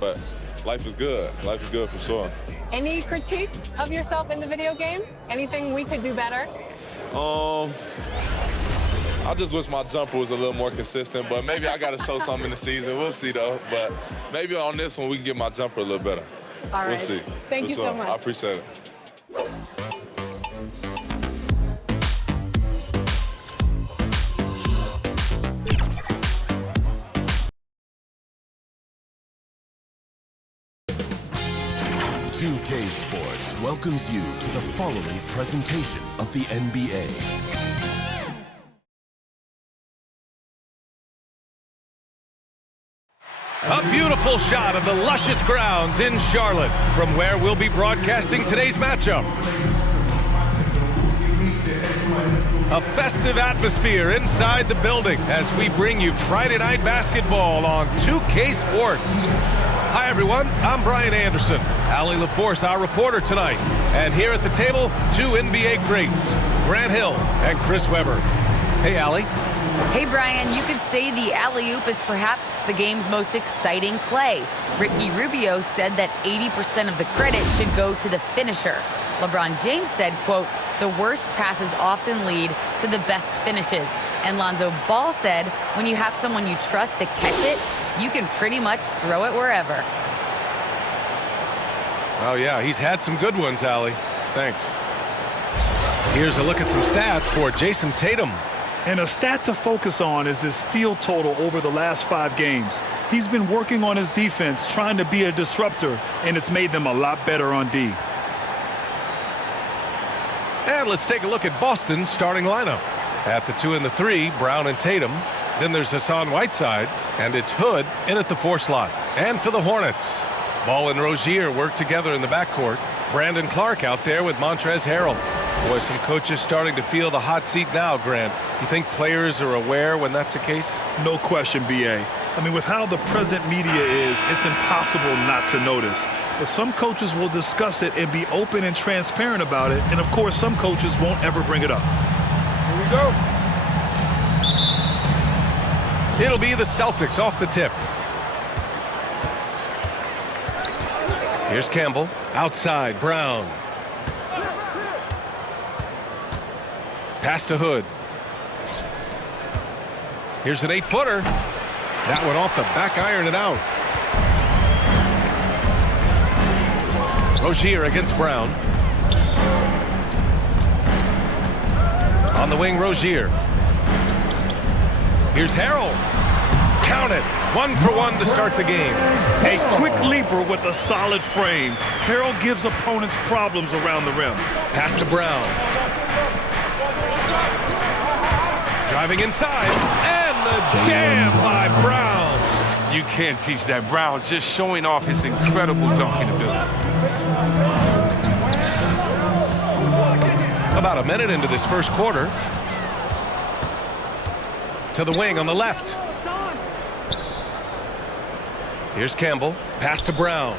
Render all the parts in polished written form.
but life is good. Life is good for sure. Any critique of yourself in the video game? Anything we could do better? I just wish my jumper was a little more consistent, but maybe I got to show something in the season. We'll see, though. But maybe on this one, we can get my jumper a little better. All right. We'll see. Thank you so much. I appreciate it. K Sports welcomes you to the following presentation of the NBA. A beautiful shot of the luscious grounds in Charlotte, from where we'll be broadcasting today's matchup. A festive atmosphere inside the building as we bring you Friday Night Basketball on 2K Sports. Hi, everyone. I'm Brian Anderson. Allie LaForce, our reporter tonight. And here at the table, two NBA greats, Grant Hill and Chris Webber. Hey, Allie. Hey, Brian. You could say the alley-oop is perhaps the game's most exciting play. Ricky Rubio said that 80% of the credit should go to the finisher. LeBron James said, quote, the worst passes often lead to the best finishes. And Lonzo Ball said, when you have someone you trust to catch it, you can pretty much throw it wherever. Oh, yeah, he's had some good ones, Allie. Thanks. Here's a look at some stats for Jason Tatum. And a stat to focus on is his steal total over the last 5 games. He's been working on his defense, trying to be a disruptor, and it's made them a lot better on D. And let's take a look at Boston's starting lineup. At the 2 and the 3, Brown and Tatum. Then there's Hassan Whiteside, and it's Hood in at the 4 slot. And for the Hornets, Ball and Rozier work together in the backcourt. Brandon Clark out there with Montrezl Harrell. Boy, some coaches starting to feel the hot seat now, Grant. You think players are aware when that's the case? No question, B.A. I mean, with how the present media is, it's impossible not to notice. But some coaches will discuss it and be open and transparent about it. And, of course, some coaches won't ever bring it up. Here we go. It'll be the Celtics off the tip. Here's Campbell. Outside, Brown. Pass to Hood. Here's an 8-footer. That one off the back iron and out. Rozier against Brown. On the wing, Rozier. Here's Harrell. Count it. 1 for 1 to start the game. A quick leaper with a solid frame. Harrell gives opponents problems around the rim. Pass to Brown. Driving inside. And the jam by Brown. You can't teach that. Brown just showing off his incredible dunking ability. About a minute into this first quarter. To the wing on the left. Here's Campbell. Pass to Brown.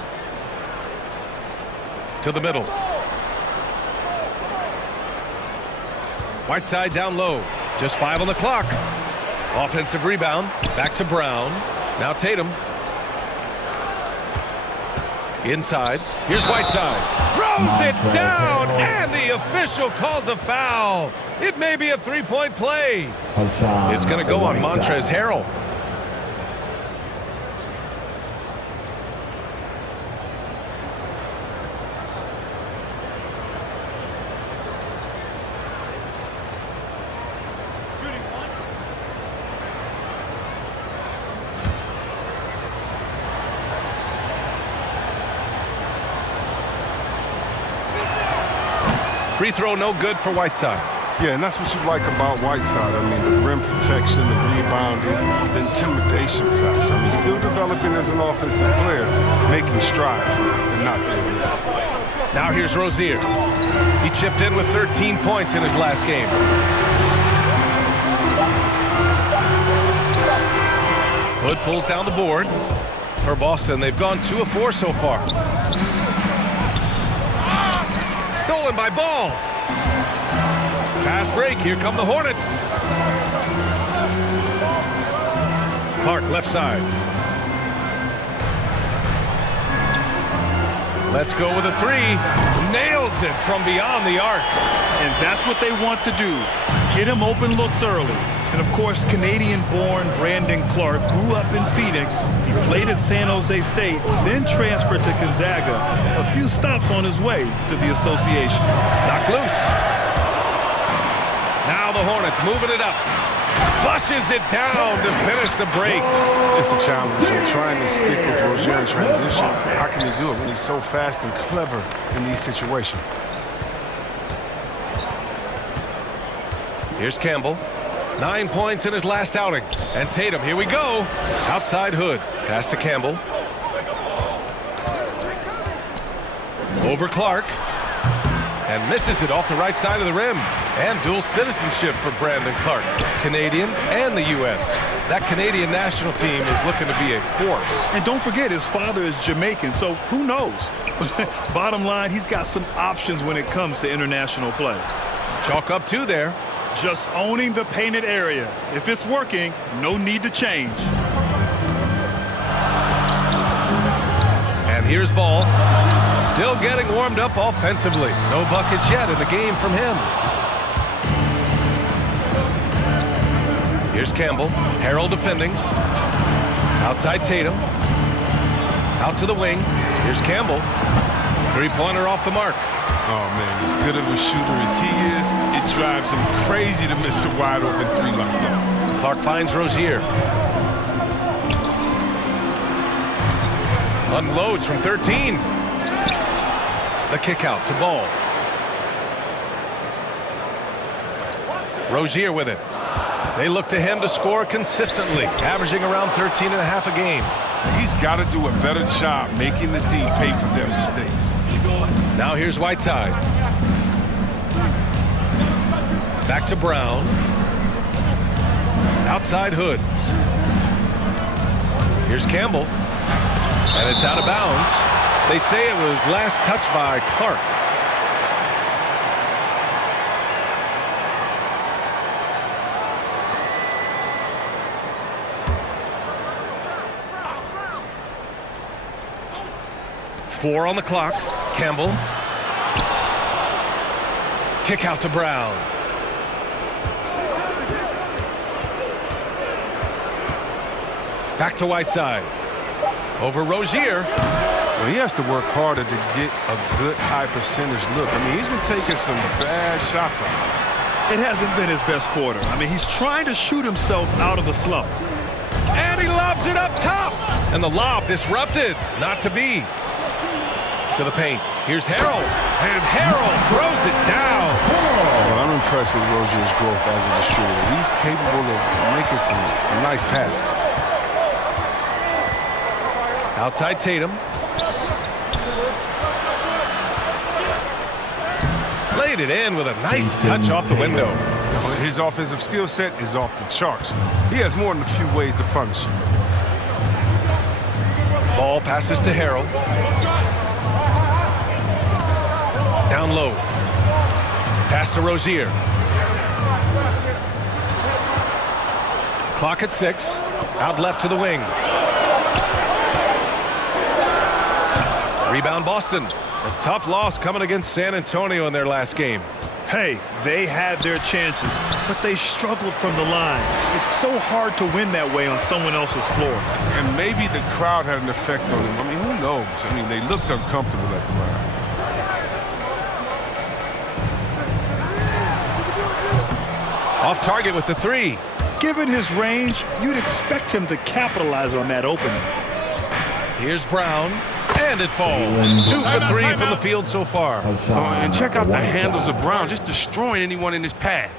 To the middle. Whiteside down low. Just 5 on the clock. Offensive rebound. Back to Brown. Now Tatum. Inside. Here's Whiteside. Throws it down, and the official calls a foul. It may be a 3-point play. It's going to go on Montrezl Harrell. Free throw no good for Whiteside. Yeah, and that's what you like about Whiteside. I mean, the rim protection, the rebounding, the intimidation factor. I mean, still developing as an offensive player, making strides, but not there. Now here's Rozier. He chipped in with 13 points in his last game. Hood pulls down the board. For Boston, they've gone 2 of 4 so far. Stolen by Ball. Fast break. Here come the Hornets. Clark left side. Let's go with a three. Nails it from beyond the arc. And that's what they want to do. Get him open looks early. And, of course, Canadian-born Brandon Clark grew up in Phoenix. He played at San Jose State, then transferred to Gonzaga. A few stops on his way to the association. Knocked loose. Now the Hornets moving it up. Flushes it down to finish the break. It's a challenge. You're trying to stick with Rozier in transition. How can he do it when he's so fast and clever in these situations? Here's Campbell. 9 points in his last outing. And Tatum, here we go. Outside Hood. Pass to Campbell. Over Clark. And misses it off the right side of the rim. And dual citizenship for Brandon Clark. Canadian and the U.S. That Canadian national team is looking to be a force. And don't forget, his father is Jamaican, so who knows? Bottom line, he's got some options when it comes to international play. Chalk up 2 there. Just owning the painted area. If it's working, no need to change. And here's Ball. Still getting warmed up offensively. No buckets yet in the game from him. Here's Campbell. Harrell defending. Outside Tatum. Out to the wing. Here's Campbell. Three-pointer off the mark. Oh, man, as good of a shooter as he is, it drives him crazy to miss a wide-open three like that. Clark finds Rozier. Unloads from 13. The kick out to Ball. Rozier with it. They look to him to score consistently, averaging around 13 and a half a game. He's got to do a better job making the D pay for their mistakes. Now here's Whiteside. Back to Brown. Outside Hood. Here's Campbell. And it's out of bounds. They say it was last touched by Clark. Four on the clock. Campbell. Kick out to Brown. Back to Whiteside. Over Rozier. Well, he has to work harder to get a good high percentage look. I mean, he's been taking some bad shots out there. It hasn't been his best quarter. I mean, he's trying to shoot himself out of the slump. And he lobs it up top. And the lob disrupted. Not to be. To the paint. Here's Harrell. And Harrell throws it down. Well, I'm impressed with Rozier's growth as a distributor. He's capable of making some nice passes. Outside Tatum. Laid it in with a nice touch off the window. His offensive skill set is off the charts. He has more than a few ways to punish him. Ball passes to Harrell. Down low. Pass to Rozier. Clock at 6. Out left to the wing. Rebound Boston. A tough loss coming against San Antonio in their last game. Hey, they had their chances, but they struggled from the line. It's so hard to win that way on someone else's floor. And maybe the crowd had an effect on him. I mean, who knows? I mean, they looked uncomfortable at the line. Off target with the three. Given his range, you'd expect him to capitalize on that opening. Here's Brown. And it falls. 2 for 3 from the field so far. And check out the handles of Brown, just destroying anyone in his path.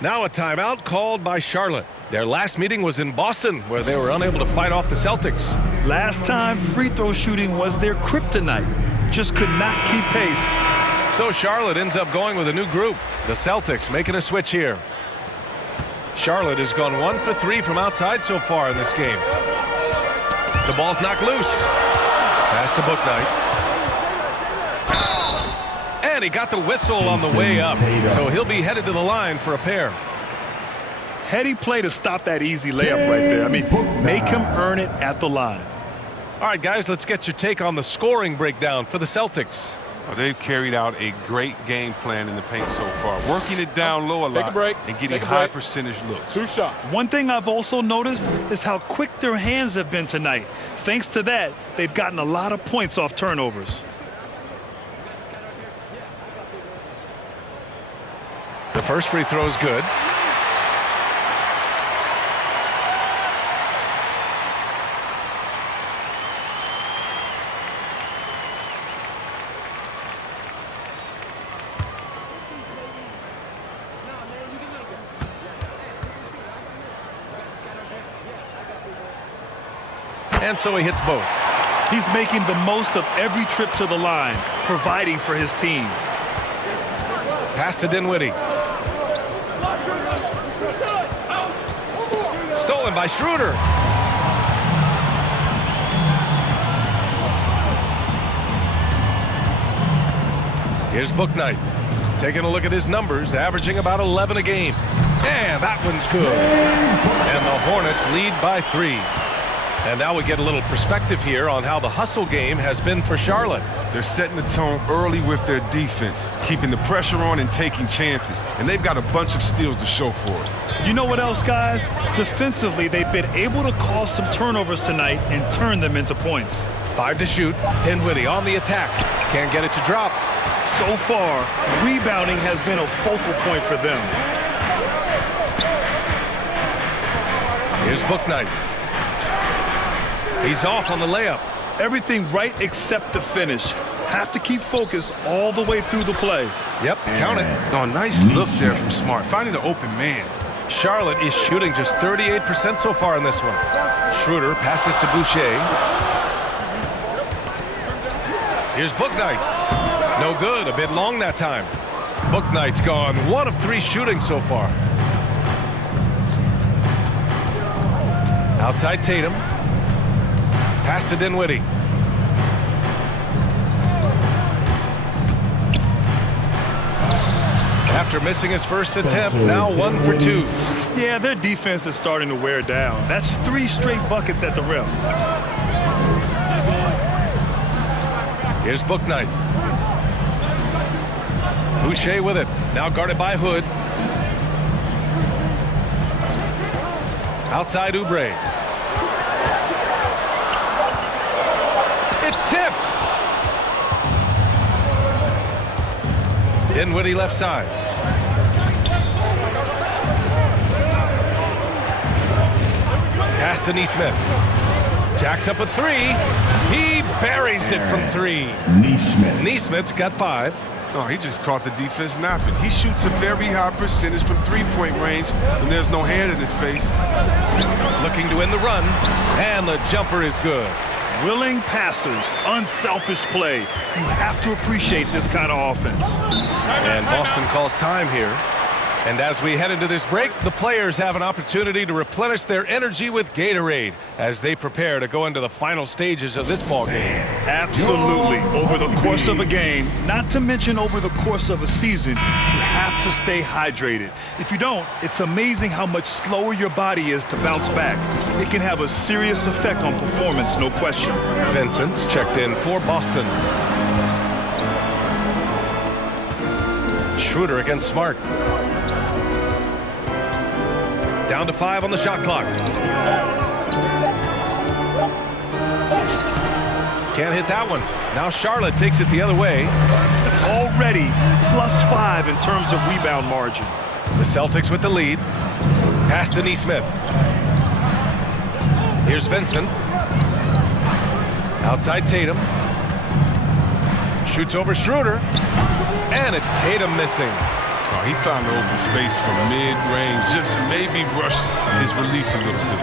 Now a timeout called by Charlotte. Their last meeting was in Boston, where they were unable to fight off the Celtics. Last time, free throw shooting was their kryptonite. Just could not keep pace. So Charlotte ends up going with a new group. The Celtics making a switch here. Charlotte has gone 1 for 3 from outside so far in this game. The ball's knocked loose. Pass to Bouknight. And he got the whistle on the way up. So he'll be headed to the line for a pair. Heady play to stop that easy layup right there. I mean, make him earn it at the line. All right, guys, let's get your take on the scoring breakdown for the Celtics. Well, they've carried out a great game plan in the paint so far, working it down low a lot and getting high percentage looks. 2 shots. One thing I've also noticed is how quick their hands have been tonight. Thanks to that, they've gotten a lot of points off turnovers. The first free throw is good. And so he hits both. He's making the most of every trip to the line, providing for his team. Pass to Dinwiddie. Stolen by Schroeder. Here's Bouknight. Taking a look at his numbers, averaging about 11 a game. And that one's good. And the Hornets lead by 3. And now we get a little perspective here on how the hustle game has been for Charlotte. They're setting the tone early with their defense, keeping the pressure on and taking chances. And they've got a bunch of steals to show for it. You know what else, guys? Defensively, they've been able to cause some turnovers tonight and turn them into points. 5 to shoot. Dinwiddie on the attack. Can't get it to drop. So far, rebounding has been a focal point for them. Here's Bouknight. He's off on the layup. Everything right except the finish. Have to keep focused all the way through the play. Yep, count it. Oh, nice look there from Smart, finding an open man. Charlotte is shooting just 38% so far in this one. Schroeder passes to Boucher. Here's Bouknight. No good, a bit long that time. Bouknight's gone 1 of 3 shooting so far. Outside Tatum. Pass to Dinwiddie. After missing his first attempt, now 1 for 2. Yeah, their defense is starting to wear down. That's 3 straight buckets at the rim. Here's Bouknight. Boucher with it. Now guarded by Hood. Outside Oubre. It's tipped. Dinwiddie left side. Pass to Neesmith. Jacks up a 3. He buries it from 3. Neesmith's got 5. Oh, he just caught the defense napping. He shoots a very high percentage from three-point range when there's no hand in his face. Looking to end the run, and the jumper is good. Willing passers, unselfish play. You have to appreciate this kind of offense. And Boston calls time here. And as we head into this break, the players have an opportunity to replenish their energy with Gatorade as they prepare to go into the final stages of this ball game. Absolutely. Over the course of a game, not to mention over the course of a season, you have to stay hydrated. If you don't, it's amazing how much slower your body is to bounce back. It can have a serious effect on performance, no question. Vincent's checked in for Boston. Schroeder against Smart. Down to 5 on the shot clock. Can't hit that one. Now Charlotte takes it the other way. Already +5 in terms of rebound margin. The Celtics with the lead. Pass to Neesmith. Here's Vincent. Outside Tatum. Shoots over Schroeder. And it's Tatum missing. Oh, he found the open space from mid-range, just maybe rushed his release a little bit.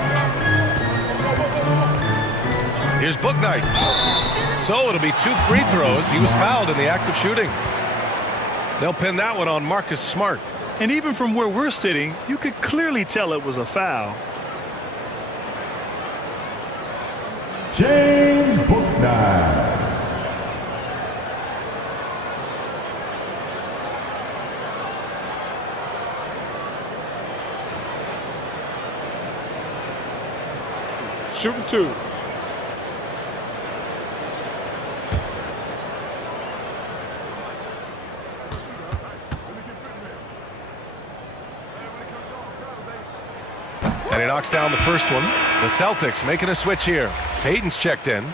Here's Bouknight. So it'll be 2 free throws. He was fouled in the act of shooting. They'll pin that one on Marcus Smart. And even from where we're sitting, you could clearly tell it was a foul. James Bouknight. Shooting 2. knocks down the first one. The Celtics making a switch here. Payton's checked in.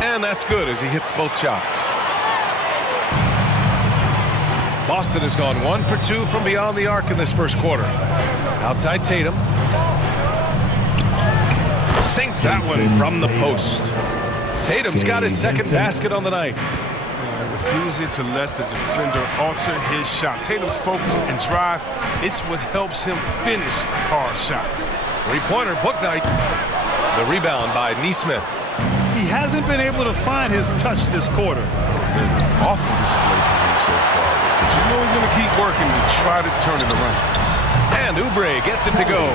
And that's good as he hits both shots. Boston has gone 1 for 2 from beyond the arc in this first quarter. Outside Tatum. Sinks that one from the post. Tatum's got his second basket on the night. Refusing to let the defender alter his shot. Tatum's focus and drive, it's what helps him finish hard shots. Three-pointer, Bouknight. The rebound by Nesmith. He hasn't been able to find his touch this quarter. Awful display from him so far. But you know he's going to keep working to try to turn it around. And Oubre gets it to go.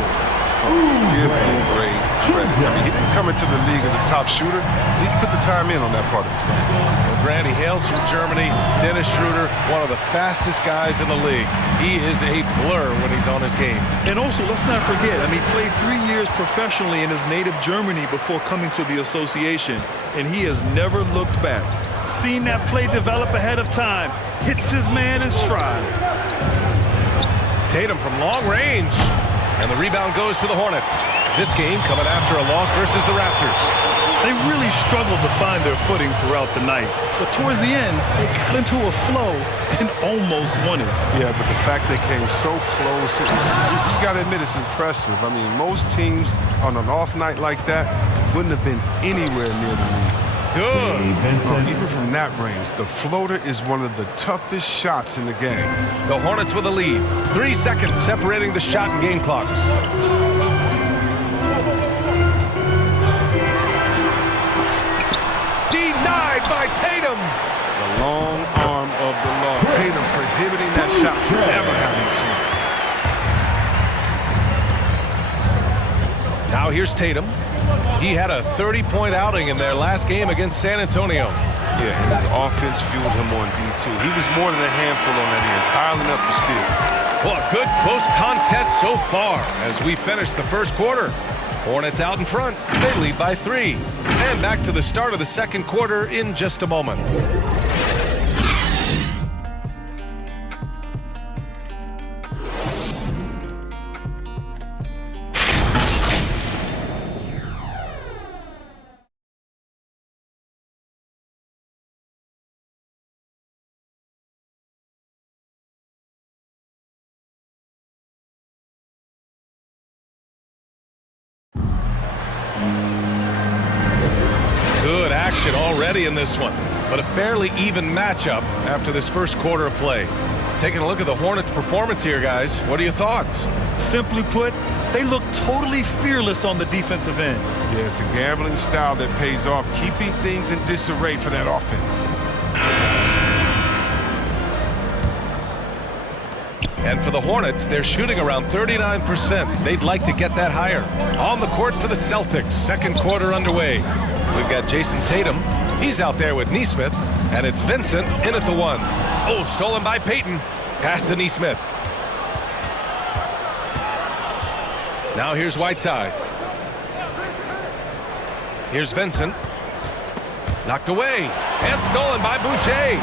Give Oubre credit. I mean, he didn't come into the league as a top shooter. He's put the time in on that part of his game. Well, Grant, he hails from Germany. Dennis Schroeder, one of the fastest guys in the league. He is a blur when he's on his game. And also, let's not forget, he played 3 years professionally in his native Germany before coming to the association, and he has never looked back. Seen that play develop ahead of time. Hits his man in stride. Tatum from long range. And the rebound goes to the Hornets. This game coming after a loss versus the Raptors. They really struggled to find their footing throughout the night. But towards the end, they got into a flow and almost won it. Yeah, but the fact they came so close, you got to admit it's impressive. I mean, most teams on an off night like that wouldn't have been anywhere near the lead. Good. Even from that range, the floater is one of the toughest shots in the game. The Hornets with a lead. 3 seconds separating the shot and game clocks. Denied by Tatum. The long arm of the law. Tatum prohibiting that shot from ever having a chance. Now here's Tatum. He had a 30-point outing in their last game against San Antonio. Yeah, and his offense fueled him on D2. He was more than a handful on that end, piling up the steals. Well, a good close contest so far as we finish the first quarter. Hornets out in front. They lead by 3. And back to the start of the second quarter in just a moment. Good action already in this one, but a fairly even matchup after this first quarter of play. Taking a look at the Hornets' performance here, guys. What are your thoughts? Simply put, they look totally fearless on the defensive end. Yeah, it's a gambling style that pays off, keeping things in disarray for that offense. And for the Hornets, they're shooting around 39%. They'd like to get that higher. On the court for the Celtics, second quarter underway. We've got Jason Tatum. He's out there with Nesmith, and it's Vincent in at the 1. Oh, stolen by Payton. Pass to Nesmith. Now here's Whiteside. Here's Vincent. Knocked away, and stolen by Boucher.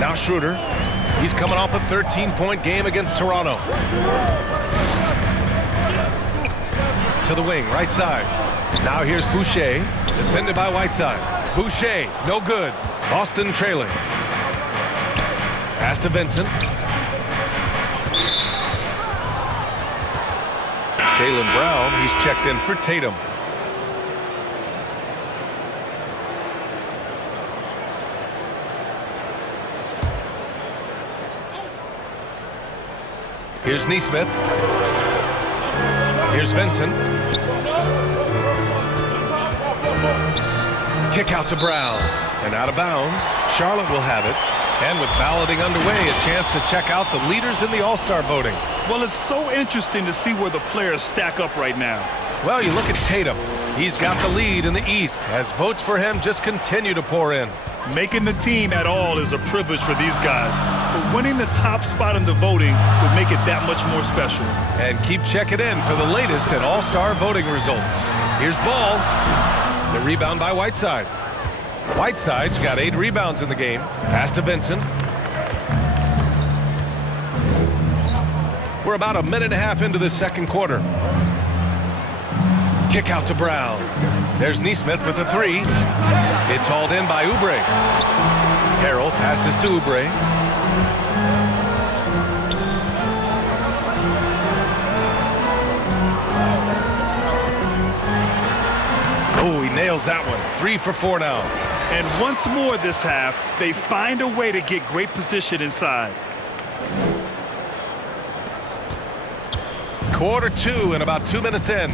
Now Schroeder. He's coming off a 13-point game against Toronto. To the wing, right side. Now here's Boucher, defended by Whiteside. Boucher, no good. Boston trailing. Pass to Vincent. Jaylen Brown, he's checked in for Tatum. Here's Nesmith. Here's Vincent. Kick out to Brown. And out of bounds. Charlotte will have it. And with balloting underway, a chance to check out the leaders in the All-Star voting. Well, it's so interesting to see where the players stack up right now. Well, you look at Tatum. He's got the lead in the East as votes for him just continue to pour in. Making the team at all is a privilege for these guys, but winning the top spot in the voting would make it that much more special. And keep checking in for the latest in All-Star voting results. Here's Ball. The rebound by Whiteside. Whiteside's got 8 rebounds in the game. Pass to Vincent. We're about a minute and a half into the second quarter. Kick out to Brown. There's Neesmith with a 3. It's hauled in by Oubre. Harrell passes to Oubre. Oh, he nails that one. 3 for 4 now. And once more this half, they find a way to get great position inside. Quarter 2 and about 2 minutes in.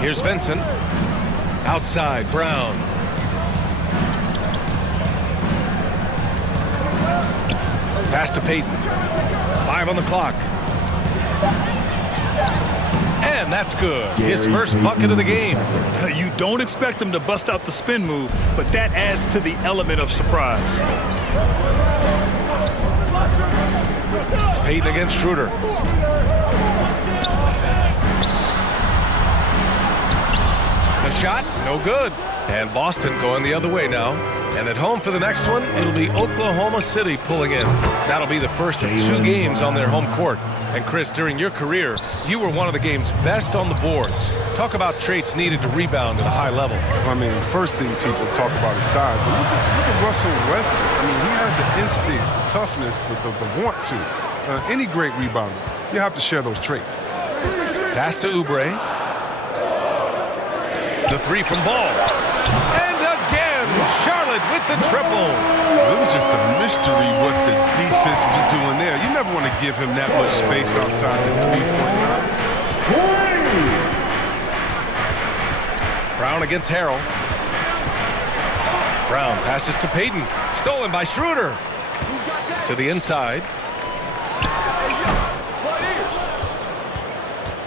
Here's Vincent. Outside, Brown. Pass to Payton. 5 on the clock. And that's good. His first bucket of the game. You don't expect him to bust out the spin move, but that adds to the element of surprise. Payton against Schroeder. The shot, no good. And Boston going the other way now. And at home for the next one, it'll be Oklahoma City pulling in. That'll be the first of 2 games on their home court. And Chris, during your career, you were one of the game's best on the boards. Talk about traits needed to rebound at a high level. I mean, first thing people talk about is size, but look at Russell Westbrook. I mean, he has the instincts, the toughness, the want to. Any great rebounder, you have to share those traits. Pass to Oubre. The 3 from Ball. And again, Charlotte with the triple. It was just a mystery what the defense was doing there. You never want to give him that much space outside the 3-point line. Brown against Harrell. Brown passes to Payton. Stolen by Schroeder. To the inside.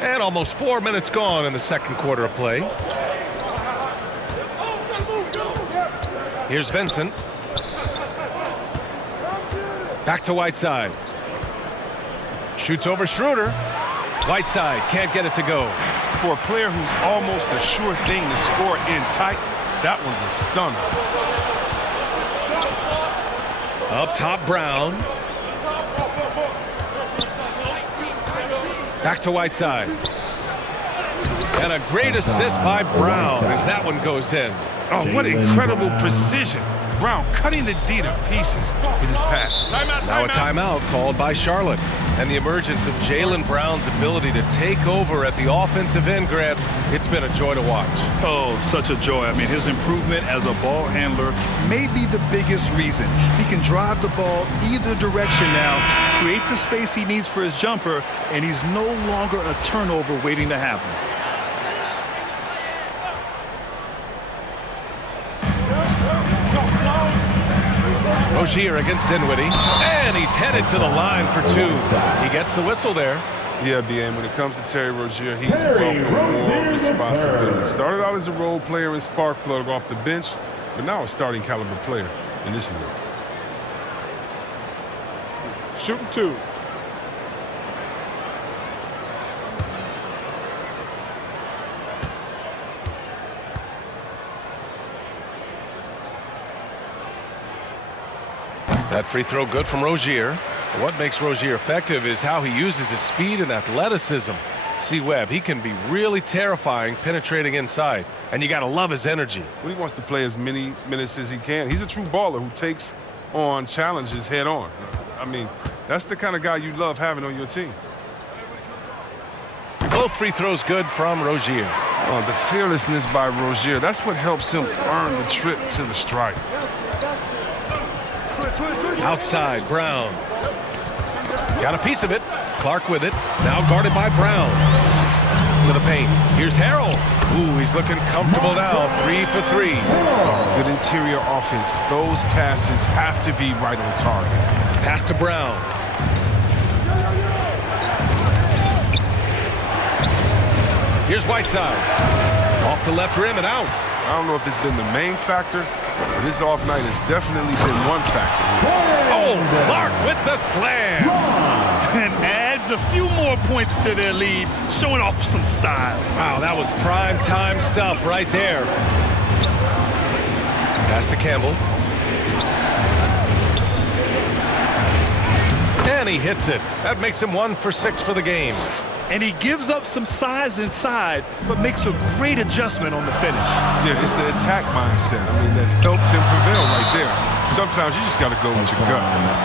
And almost 4 minutes gone in the second quarter of play. Here's Vincent. Back to Whiteside. Shoots over Schroeder. Whiteside can't get it to go. For a player who's almost a sure thing to score in tight, that was a stunner. Up top, Brown. Back to Whiteside. And a great assist by Brown as that one goes in. Oh, what incredible precision. Brown cutting the D to pieces with his pass. Now a timeout called by Charlotte. And the emergence of Jaylen Brown's ability to take over at the offensive end, Grant, it's been a joy to watch. Oh, such a joy. I mean, his improvement as a ball handler may be the biggest reason. He can drive the ball either direction now, create the space he needs for his jumper, and he's no longer a turnover waiting to happen. Rozier against Dinwiddie, and he's headed to the line for 2. He gets the whistle there. Yeah, BA, when it comes to Terry Rozier, he's welcome more responsibility. Started out as a role player and spark plug off the bench, but now a starting caliber player in this league. Shooting 2. That free throw good from Rozier. What makes Rozier effective is how he uses his speed and athleticism. See Webb, he can be really terrifying penetrating inside, and you got to love his energy. Well, he wants to play as many minutes as he can. He's a true baller who takes on challenges head on. I mean, that's the kind of guy you love having on your team. Both free throws good from Rozier. Oh, the fearlessness by Rozier, that's what helps him earn the trip to the stripe. Outside, Brown. Got a piece of it. Clark with it. Now guarded by Brown. To the paint. Here's Harrell. Ooh, he's looking comfortable now. 3 for 3. Good interior offense. Those passes have to be right on target. Pass to Brown. Here's Whiteside. Off the left rim and out. I don't know if it's been the main factor, but this off night has definitely been one factor. Oh, Clark with the slam. And adds a few more points to their lead, showing off some style. Wow, that was prime time stuff right there. Pass to Campbell. And he hits it. That makes him 1 for 6 for the game. And he gives up some size inside, but makes a great adjustment on the finish. Yeah, it's the attack mindset. I mean, that helped him prevail right there. Sometimes you just got to go with your gut.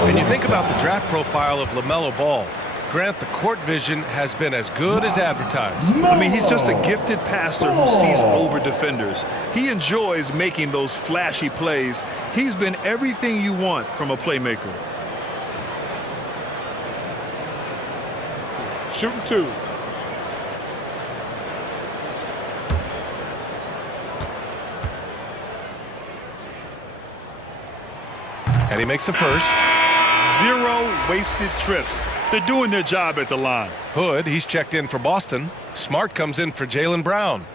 And you think about the draft profile of LaMelo Ball. Grant, the court vision has been as good as advertised. I mean, he's just a gifted passer who sees over defenders. He enjoys making those flashy plays. He's been everything you want from a playmaker. Shooting 2. And he makes a first. 0 wasted trips. They're doing their job at the line. Hood, he's checked in for Boston. Smart comes in for Jaylen Brown.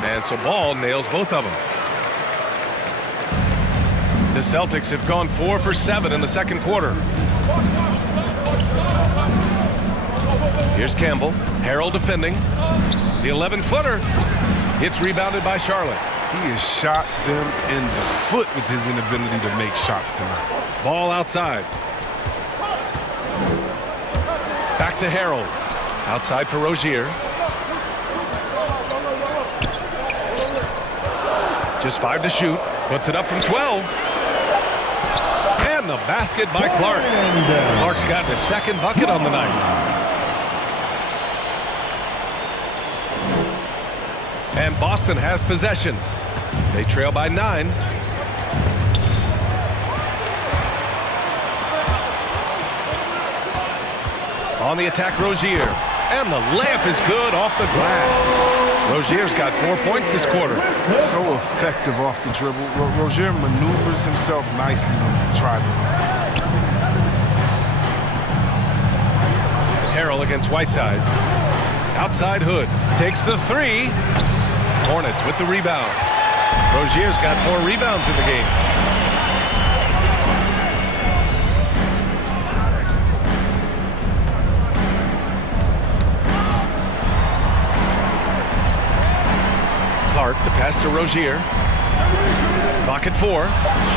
And so Ball nails both of them. The Celtics have gone 4 for 7 in the second quarter. Here's Campbell. Harrell defending. The 11-footer. It's rebounded by Charlotte. He has shot them in the foot with his inability to make shots tonight. Ball outside. Back to Harrell. Outside for Rozier. Just 5 to shoot. Puts it up from 12. And the basket by Clark. Clark's gotten his second bucket on the night. And Boston has possession. They trail by 9. On the attack, Rozier. And the layup is good off the glass. Rozier's got 4 points this quarter. So effective off the dribble. Rozier maneuvers himself nicely when driving. Harrell against Whiteside. Outside Hood. Takes the 3. Hornets with the rebound. Rozier's got 4 rebounds in the game. Clark, the pass to Rozier. Clock at 4.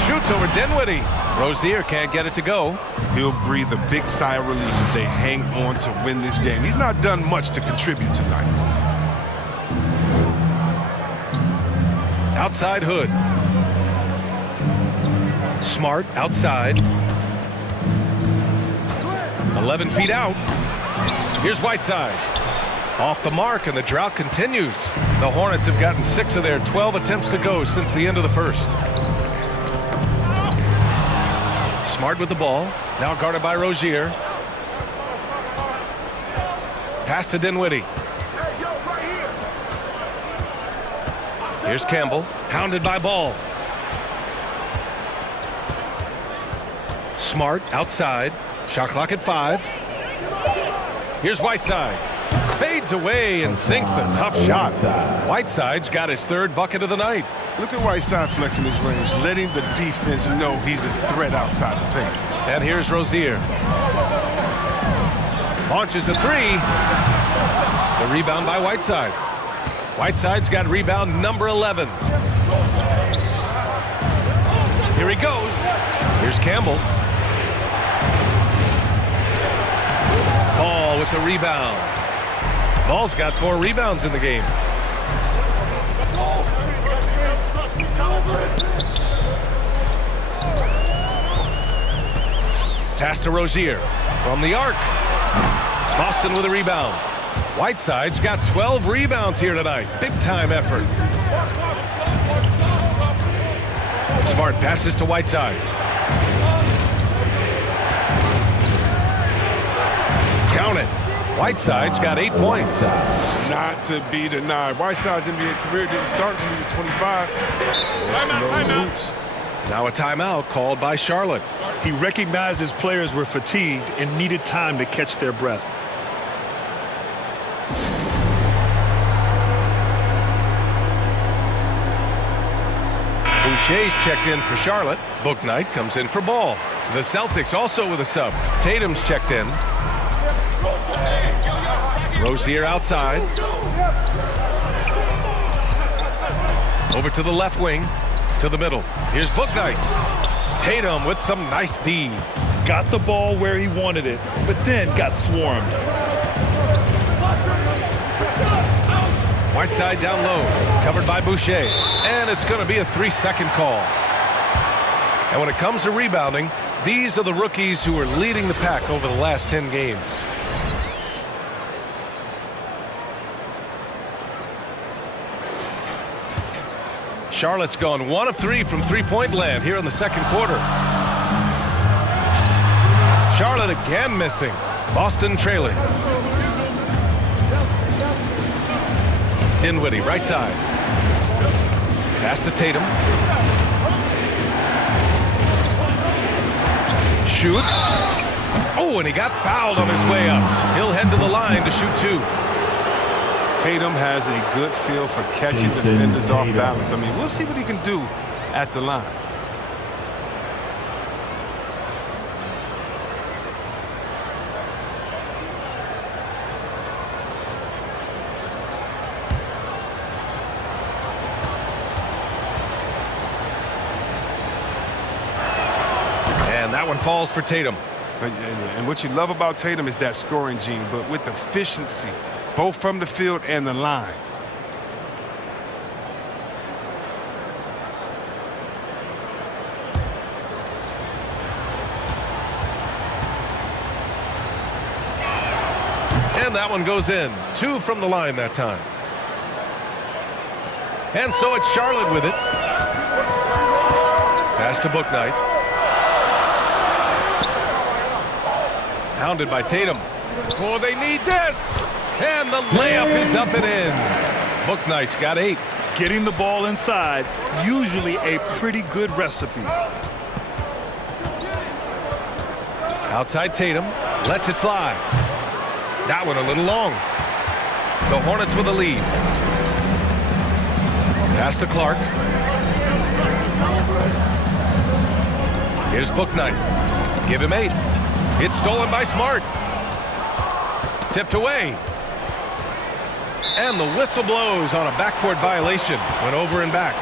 Shoots over Dinwiddie. Rozier can't get it to go. He'll breathe a big sigh of relief as they hang on to win this game. He's not done much to contribute tonight. Outside Hood. Smart outside. 11 feet out. Here's Whiteside. Off the mark, and the drought continues. The Hornets have gotten 6 of their 12 attempts to go since the end of the first. Smart with the ball. Now guarded by Rozier. Pass to Dinwiddie. Here's Campbell. Hounded by Ball. Smart outside. Shot clock at 5. Here's Whiteside. Fades away and sinks the tough shot. Whiteside's got his 3rd bucket of the night. Look at Whiteside flexing his range, letting the defense know he's a threat outside the paint. And here's Rozier. Launches a 3. The rebound by Whiteside. Whiteside's got rebound number 11. Here he goes. Here's Campbell. Ball with the rebound. Ball's got 4 rebounds in the game. Pass to Rozier from the arc. Boston with a rebound. Whiteside's got 12 rebounds here tonight. Big time effort. Smart passes to Whiteside. Count it. Whiteside's got 8 points. Not to be denied. Whiteside's NBA career didn't start until he was 25. Timeout. Now a timeout called by Charlotte. He recognized his players were fatigued and needed time to catch their breath. Boucher's checked in for Charlotte. Bouknight comes in for Ball. The Celtics also with a sub. Tatum's checked in. Rozier outside. Over to the left wing. To the middle. Here's Bouknight. Tatum with some nice D. Got the ball where he wanted it, but then got swarmed. Whiteside down low. Covered by Boucher. And it's going to be a 3-second call. And when it comes to rebounding, these are the rookies who are leading the pack over the last 10 games. Charlotte's gone 1 of 3 from three-point land here in the second quarter. Charlotte again missing. Boston trailing. Dinwiddie right side. Pass to Tatum. Shoots. Oh, and he got fouled on his way up. He'll head to the line to shoot 2. Tatum has a good feel for catching defenders off balance. I mean, we'll see what he can do at the line. And that one falls for Tatum. And what you love about Tatum is that scoring gene, but with efficiency, both from the field and the line. And that one goes in. 2 from the line that time. And so it's Charlotte with it. Pass to Bouknight. Hounded by Tatum. Oh, they need this. And the layup is up and in. Bouknight's got 8. Getting the ball inside, usually a pretty good recipe. Outside Tatum. Lets it fly. That one a little long. The Hornets with a lead. Pass to Clark. Here's Bouknight. Give him 8. It's stolen by Smart. Tipped away. And the whistle blows on a backcourt violation. Went over and back.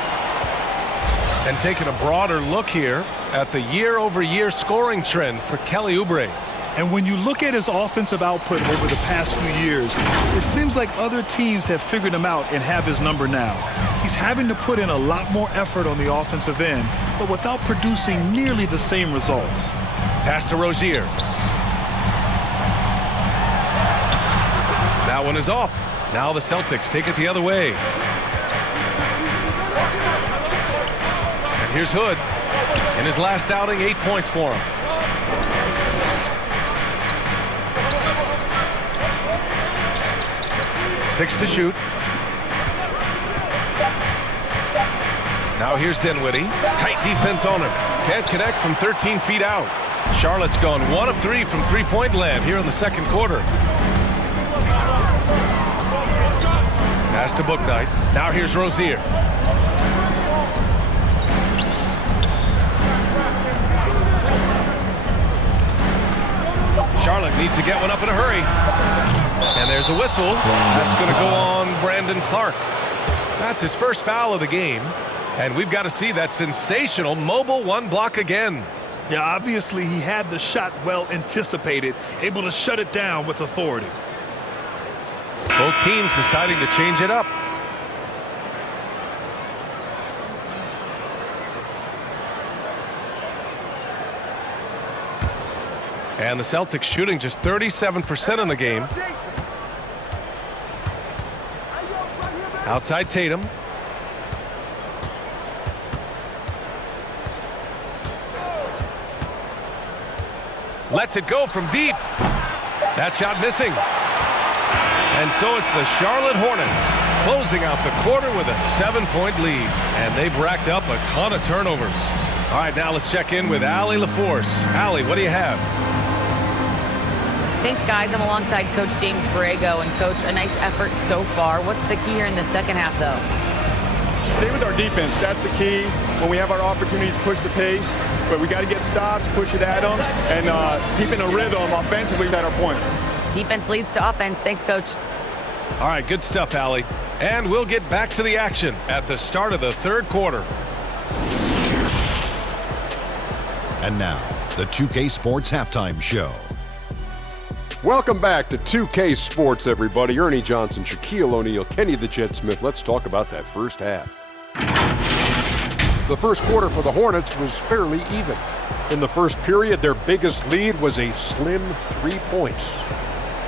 And taking a broader look here at the year-over-year scoring trend for Kelly Oubre. And when you look at his offensive output over the past few years, it seems like other teams have figured him out and have his number now. He's having to put in a lot more effort on the offensive end, but without producing nearly the same results. Pass to Rozier. That one is off. Now the Celtics take it the other way. And here's Hood. In his last outing, 8 points for him. Six to shoot. Now here's Dinwiddie. Tight defense on him. Can't connect from 13 feet out. Charlotte's gone 1 of 3 from three-point land here in the second quarter. Pass to Bouknight. Now here's Rozier. Charlotte needs to get one up in a hurry. And there's a whistle. That's going to go on Brandon Clark. That's his first foul of the game. And we've got to see that sensational mobile 1 block again. Yeah, obviously he had the shot well anticipated, able to shut it down with authority. Both teams deciding to change it up. And the Celtics shooting just 37% in the game. Outside Tatum. Lets it go from deep. That shot missing. And so it's the Charlotte Hornets closing out the quarter with a 7-point lead. And they've racked up a ton of turnovers. All right, now let's check in with Allie LaForce. Allie, what do you have? Thanks, guys. I'm alongside Coach James Borrego. And, Coach, a nice effort so far. What's the key here in the second half, though? Stay with our defense. That's the key. When we have our opportunities, push the pace. But we got to get stops, push it at them, and keeping a rhythm offensively at our point. Defense leads to offense. Thanks, Coach. All right, good stuff, Allie. And we'll get back to the action at the start of the third quarter. And now, the 2K Sports Halftime Show. Welcome back to 2K Sports, everybody. Ernie Johnson, Shaquille O'Neal, Kenny the Jet Smith. Let's talk about that first half. The first quarter for the Hornets was fairly even. In the first period, their biggest lead was a slim 3 points.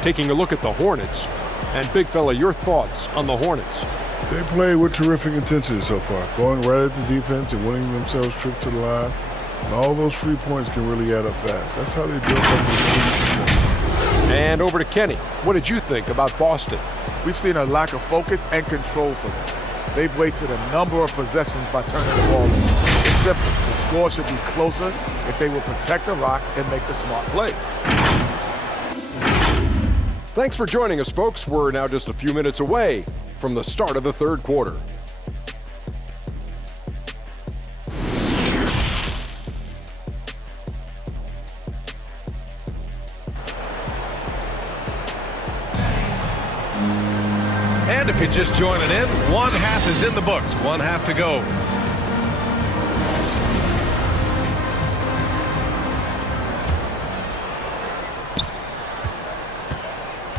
Taking a look at the Hornets, and big fella, your thoughts on the Hornets? They played with terrific intensity so far, going right at the defense and winning themselves trips to the line. And all those 3 points can really add up fast. That's how they built up this team. And over to Kenny. What did you think about Boston? We've seen a lack of focus and control from them. They've wasted a number of possessions by turning the ball over. It's simple. The score should be closer if they will protect the rock and make the smart play. Thanks for joining us, folks. We're now just a few minutes away from the start of the third quarter. And if you're just joining in, one half is in the books. One half to go.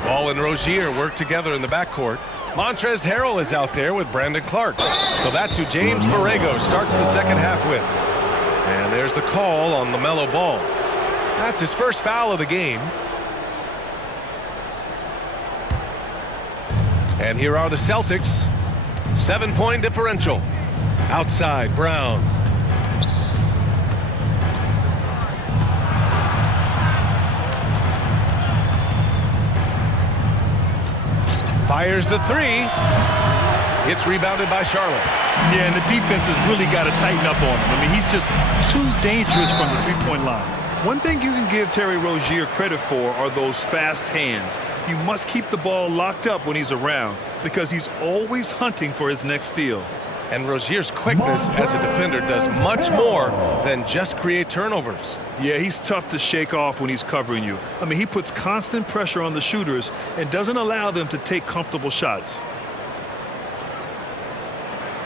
Ball and Rozier work together in the backcourt. Montrezl Harrell is out there with Brandon Clark. So that's who James Borrego starts the second half with. And there's the call on LaMelo Ball. That's his first foul of the game. And here are the Celtics. 7-point differential. Outside, Brown. Fires the three. Gets rebounded by Charlotte. Yeah, and the defense has really got to tighten up on him. I mean, he's just too dangerous from the three-point line. One thing you can give Terry Rozier credit for are those fast hands. You must keep the ball locked up when he's around because he's always hunting for his next steal. And Rozier's quickness as a defender does much more than just create turnovers. Yeah, he's tough to shake off when he's covering you. I mean, he puts constant pressure on the shooters and doesn't allow them to take comfortable shots.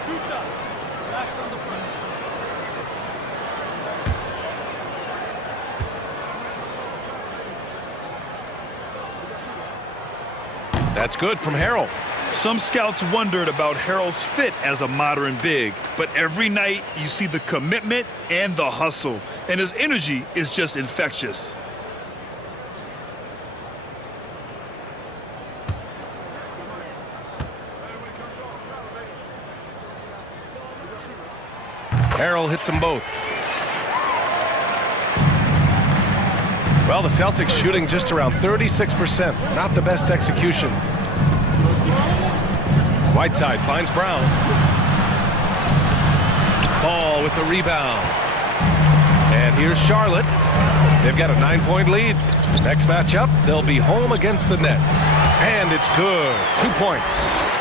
2 shots. Last on the first. That's good from Harrell. Some scouts wondered about Harrell's fit as a modern big, but every night you see the commitment and the hustle, and his energy is just infectious. Harrell hits them both. Well, the Celtics shooting just around 36%. Not the best execution. Whiteside finds Brown. Ball with the rebound. And here's Charlotte. They've got a 9-point lead. Next matchup, they'll be home against the Nets. And it's good. 2 points.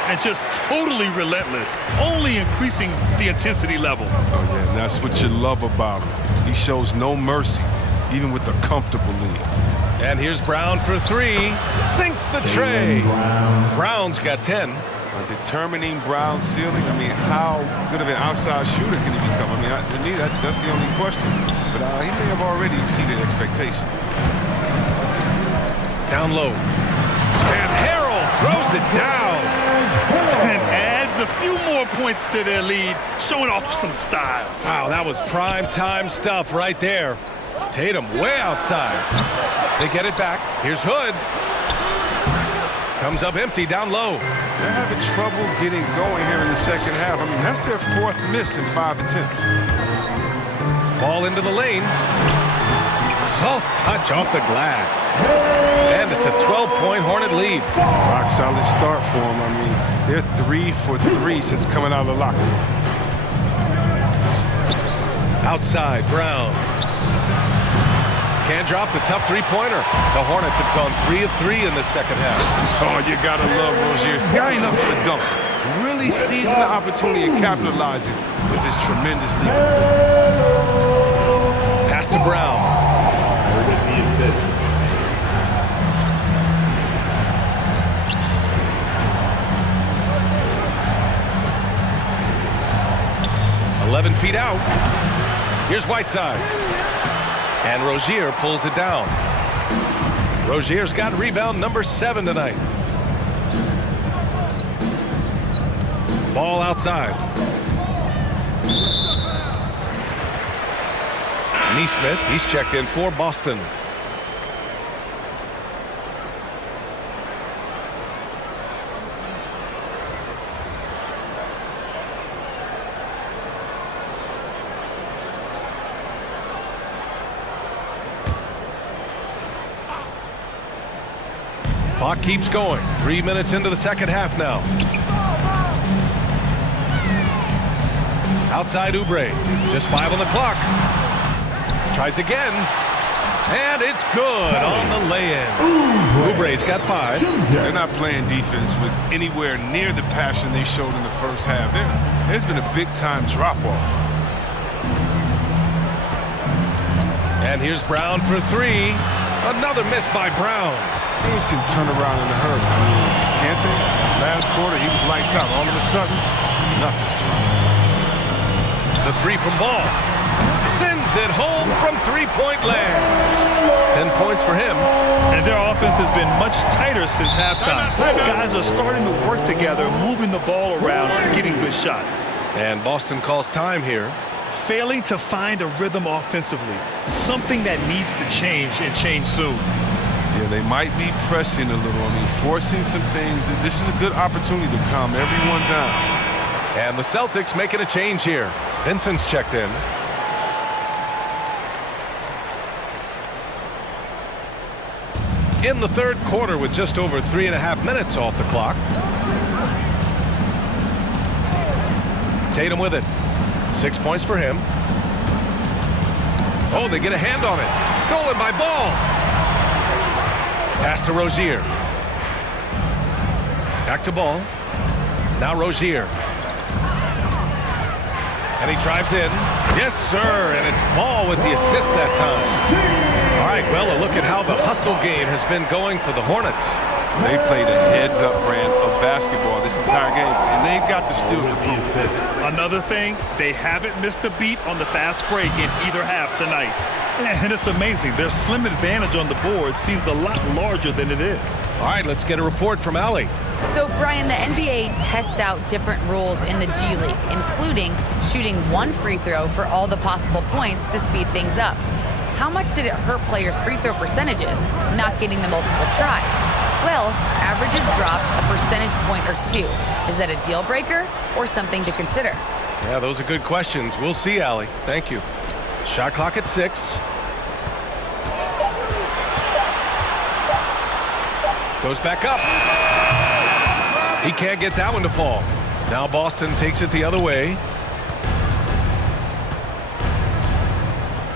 And just totally relentless, only increasing the intensity level. Oh, yeah, and that's what you love about him. He shows no mercy, even with a comfortable lead. And here's Brown for 3. Sinks the tray. Brown's got 10. Determining Brown's ceiling, I mean, how good of an outside shooter can he become? I mean, to me, that's the only question. But he may have already exceeded expectations. Down low. And Harrell throws it down. And adds a few more points to their lead, showing off some style. Wow, that was prime time stuff right there. Tatum way outside. They get it back. Here's Hood. Comes up empty down low. They're having trouble getting going here in the second half. I mean, that's their 4th miss in 5 attempts. Ball into the lane. soft touch off the glass. And it's a 12-point Hornet lead. Rock solid start for them. I mean, they're 3 for 3 since coming out of the locker room. Outside, Brown. Can't drop the tough three-pointer. The Hornets have gone 3 of 3 in the second half. Oh, you gotta love Rozier. Skying up to the dunk. Really seizing the opportunity and capitalizing with this tremendous lead. Pass to Brown. With the assist. "11 feet out. Here's Whiteside. And Rozier pulls it down. Rozier's got rebound number 7 tonight. Ball outside. Neesmith, he's checked in for Boston. Clock keeps going. 3 minutes into the second half now. Outside Oubre. Just 5 on the clock. Tries again. And it's good on the lay-in. Oubre's got 5. They're not playing defense with anywhere near the passion they showed in the first half. There's been a big-time drop-off. And here's Brown for 3. Another miss by Brown. Things can turn around in a hurry. I mean, can't they? Last quarter, he was lights out. All of a sudden, nothing's changed. The 3 from Ball. Sends it home from three-point land. 10 points for him. And their offense has been much tighter since halftime. Guys are starting to work together, moving the ball around, getting good shots. And Boston calls time here. Failing to find a rhythm offensively. Something that needs to change and change soon. Yeah, they might be pressing a little. I mean, forcing some things. This is a good opportunity to calm everyone down. And the Celtics making a change here. Vincent's checked in. In the third quarter with just over 3.5 minutes off the clock. Tatum with it. 6 points for him. Oh, they get a hand on it. Stolen by Ball. Pass to Rozier. Back to Ball. Now Rozier. And he drives in. Yes, sir. And it's Ball with the assist that time. All right, well, a look at how the hustle game has been going for the Hornets. They played a heads-up brand of basketball this entire game, and they've got the steals to prove it. Another thing, they haven't missed a beat on the fast break in either half tonight. And it's amazing. Their slim advantage on the board seems a lot larger than it is. All right, let's get a report from Allie. So, Brian, the NBA tests out different rules in the G League, including shooting 1 free throw for all the possible points to speed things up. How much did it hurt players' free throw percentages, not getting the multiple tries? Well, averages dropped a percentage point or 2. Is that a deal breaker or something to consider? Yeah, those are good questions. We'll see, Allie. Thank you. Shot clock at 6. Goes back up. He can't get that one to fall. Now Boston takes it the other way.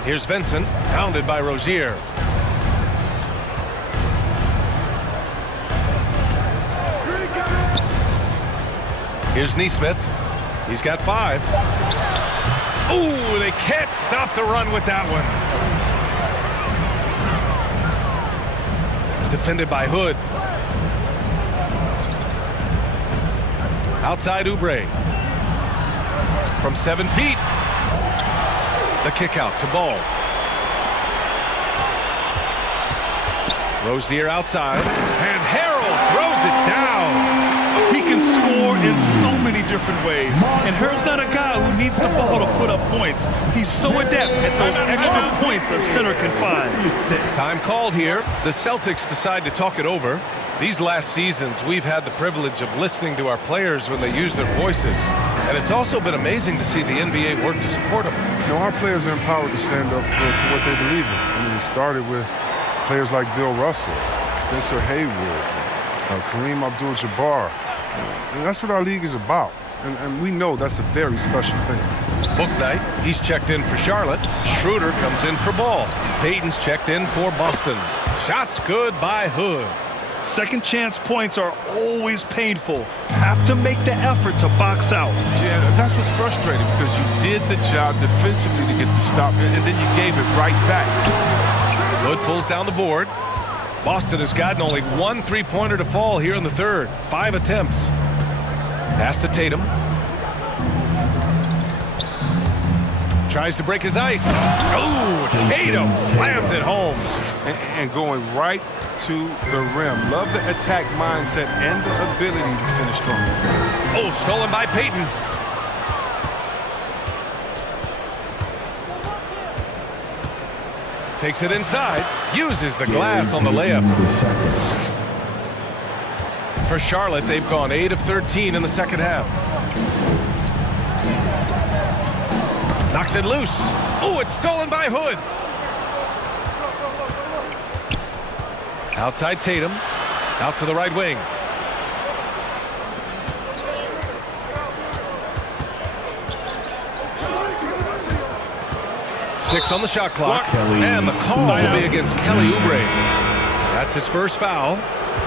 Here's Vincent, pounded by Rozier. Here's Neesmith. He's got 5. Ooh, they can't stop the run with that one. Defended by Hood. Outside Oubre. From 7 feet. The kick out to Ball. Rozier outside. And Harrell throws it down. He can score in so many different ways. And Harrell's not a guy who needs the ball to put up points. He's so adept at those extra points a center can find. Time called here. The Celtics decide to talk it over. These last seasons, we've had the privilege of listening to our players when they use their voices. And it's also been amazing to see the NBA work to support them. You know, our players are empowered to stand up for what they believe in. I mean, it started with players like Bill Russell, Spencer Haywood, Kareem Abdul-Jabbar. And that's what our league is about. And we know that's a very special thing. Book night, he's checked in for Charlotte. Schroeder comes in for Ball. Payton's checked in for Boston. Shots good by Hood. Second chance points are always painful. Have to make the effort to box out. Yeah, that's what's frustrating because you did the job defensively to get the stop, and then you gave it right back. Hood pulls down the board. Boston has gotten only one three-pointer to fall here in the third. 5 attempts. Pass to Tatum. Tries to break his ice. Oh, Tatum slams it home. And going right to the rim. Love the attack mindset and the ability to finish strong. Oh, stolen by Payton. Takes it inside. Uses the glass on the layup. For Charlotte, they've gone 8 of 13 in the second half. Knocks it loose. Oh, it's stolen by Hood. Outside Tatum. Out to the right wing. Six on the shot clock. And the call will be against Kelly Oubre. That's his first foul.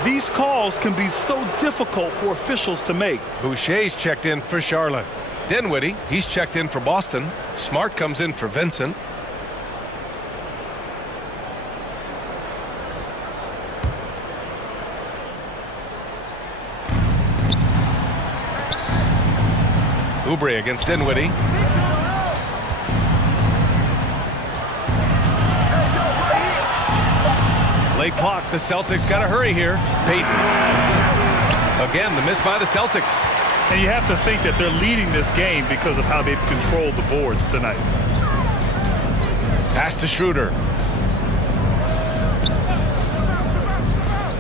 These calls can be so difficult for officials to make. Boucher's checked in for Charlotte. Dinwiddie, he's checked in for Boston. Smart comes in for Vincent. Oubre against Dinwiddie. Late clock, the Celtics got to hurry here. Payton. Again, the miss by the Celtics. And you have to think that they're leading this game because of how they've controlled the boards tonight. Pass to Schroeder.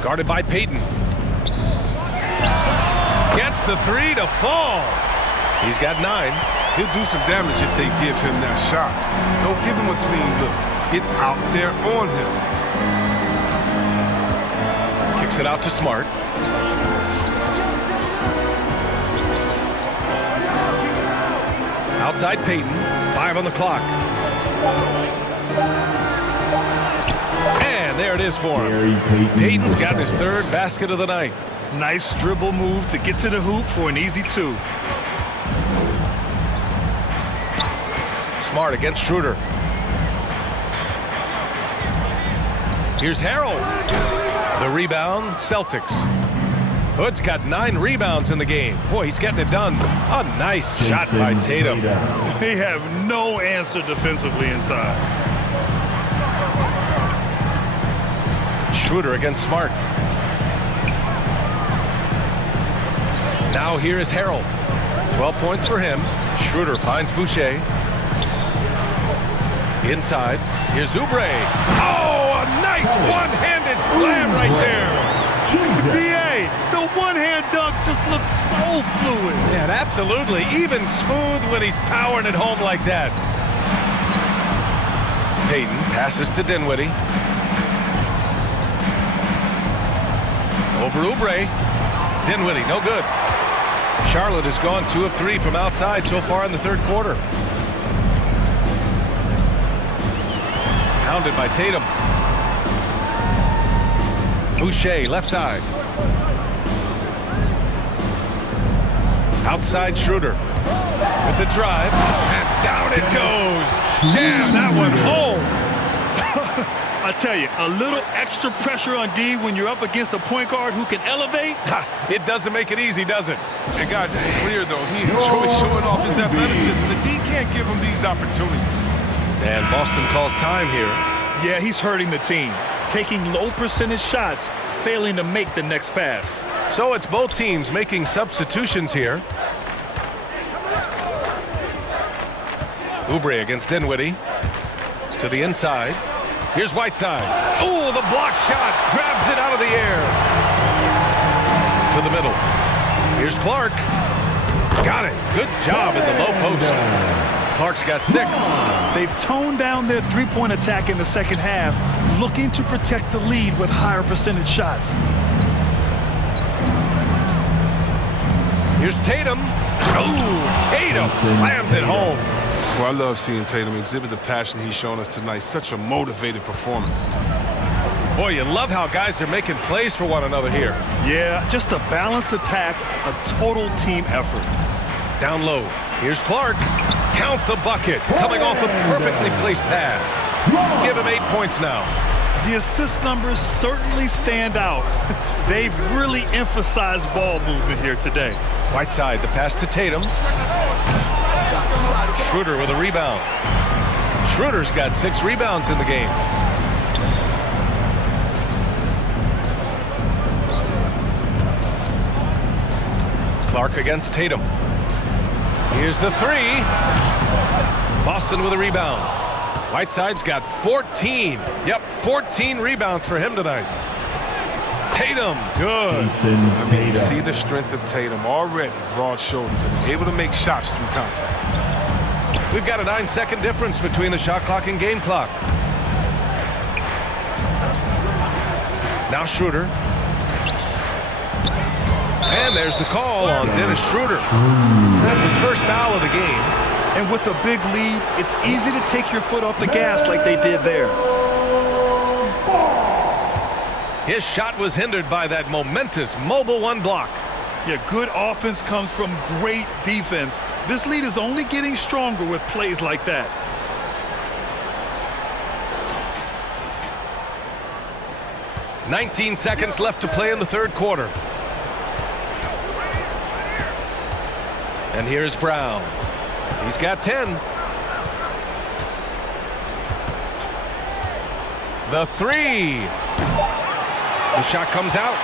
Guarded by Payton. Gets the three to fall. He's got 9. He'll do some damage if they give him that shot. Don't give him a clean look. Get out there on him. Kicks it out to Smart. Outside Payton. 5 on the clock. And there it is for him. Payton's got his 3rd basket of the night. Nice dribble move to get to the hoop for an easy 2. Smart against Schroeder. Here's Harrell. The rebound, Celtics. Hood's got 9 rebounds in the game. Boy, he's getting it done. A nice shot by Tatum. They have no answer defensively inside. Schroeder against Smart. Now here is Harrell. 12 points for him. Schroeder finds Boucher. Inside, here's Oubre. Oh, a nice one-handed slam right there. B.A., the one-hand dunk just looks so fluid. Yeah, absolutely. Even smooth when he's powering it home like that. Payton passes to Dinwiddie. Over Oubre. Dinwiddie, no good. Charlotte has gone 2 of 3 from outside so far in the third quarter. Pounded by Tatum. Boucher, left side. Outside Schroeder. With the drive. And down it goes. Jam that one home. I tell you, a little extra pressure on D when you're up against a point guard who can elevate. It doesn't make it easy, does it? And guys, it's clear, though, he enjoys showing off his athleticism. The D can't give him these opportunities. And Boston calls time here. Yeah, he's hurting the team. Taking low percentage shots, failing to make the next pass. So it's both teams making substitutions here. Oubre against Dinwiddie. To the inside. Here's Whiteside. Oh, the block shot. Grabs it out of the air. To the middle. Here's Clark. Got it. Good job in the low post. Clark's got 6. They've toned down their three-point attack in the second half, looking to protect the lead with higher percentage shots. Here's Tatum. Oh, Tatum slams it home. Well, I love seeing Tatum exhibit the passion he's shown us tonight. Such a motivated performance. Boy, you love how guys are making plays for one another here. Yeah, just a balanced attack, a total team effort. Down low. Here's Clark. Count the bucket. Coming off a perfectly placed pass. Give him 8 points now. The assist numbers certainly stand out. They've really emphasized ball movement here today. Whiteside, the pass to Tatum. Schroeder with a rebound. Schroeder's got 6 rebounds in the game. Clark against Tatum. Here's the 3. Boston with a rebound. Whiteside's got 14. Yep, 14 rebounds for him tonight. Tatum, good. You see the strength of Tatum already, broad shoulders, and able to make shots through contact. We've got a 9-second difference between the shot clock and game clock. Now Schroeder. And there's the call on Dennis Schroeder. That's his first foul of the game. And with a big lead, it's easy to take your foot off the gas like they did there. His shot was hindered by that momentous mobile 1 block. Yeah, good offense comes from great defense. This lead is only getting stronger with plays like that. "19 seconds left to play in the third quarter. And here's Brown. He's got 10. The 3. The shot comes out.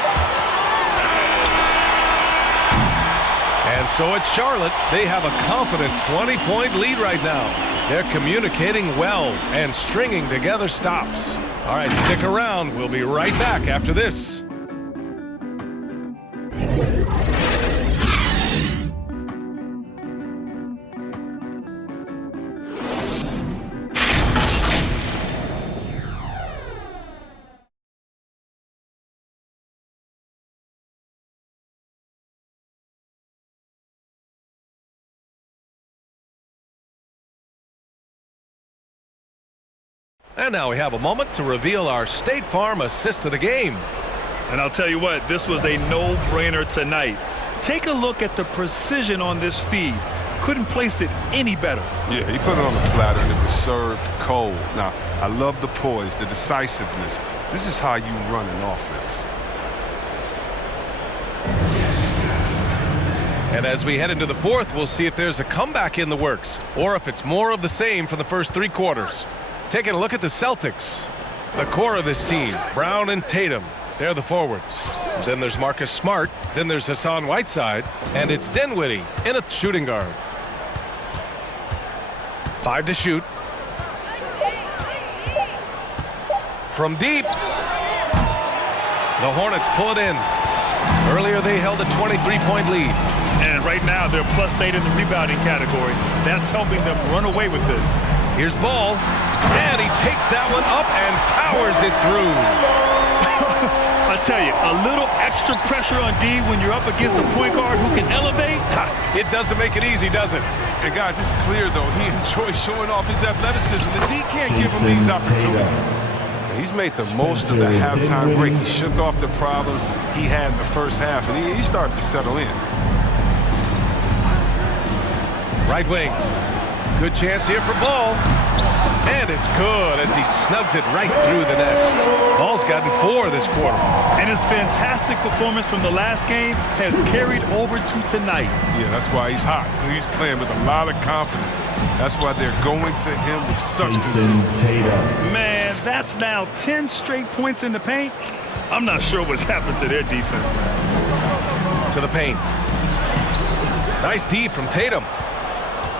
And so it's Charlotte. They have a confident 20-point lead right now. They're communicating well and stringing together stops. All right, stick around. We'll be right back after this. And now we have a moment to reveal our State Farm assist of the game. And I'll tell you what, this was a no-brainer tonight. Take a look at the precision on this feed. Couldn't place it any better. Yeah, he put it on the platter and it was served cold. Now, I love the poise, the decisiveness. This is how you run an offense. And as we head into the fourth, we'll see if there's a comeback in the works or if it's more of the same for the first 3 quarters. Taking a look at the Celtics. The core of this team, Brown and Tatum. They're the forwards. Then there's Marcus Smart. Then there's Hassan Whiteside. And it's Dinwiddie in a shooting guard. 5 to shoot. From deep. The Hornets pull it in. Earlier they held a 23-point lead. And right now they're +8 in the rebounding category. That's helping them run away with this. Here's Ball. And he takes that one up and powers it through. I tell you, a little extra pressure on D when you're up against a point guard who can elevate. It doesn't make it easy, does it? And guys, it's clear, though, he enjoys showing off his athleticism. The D can't give him these opportunities. He's made the most of the halftime break. He shook off the problems he had in the first half, and he started to settle in. Right wing. Good chance here for Ball. And it's good as he snugs it right through the net. Ball's gotten 4 this quarter. And his fantastic performance from the last game has carried over to tonight. Yeah, that's why he's hot. He's playing with a lot of confidence. That's why they're going to him with such consistency. Man, that's now 10 straight points in the paint. I'm not sure what's happened to their defense, man. To the paint. Nice D from Tatum.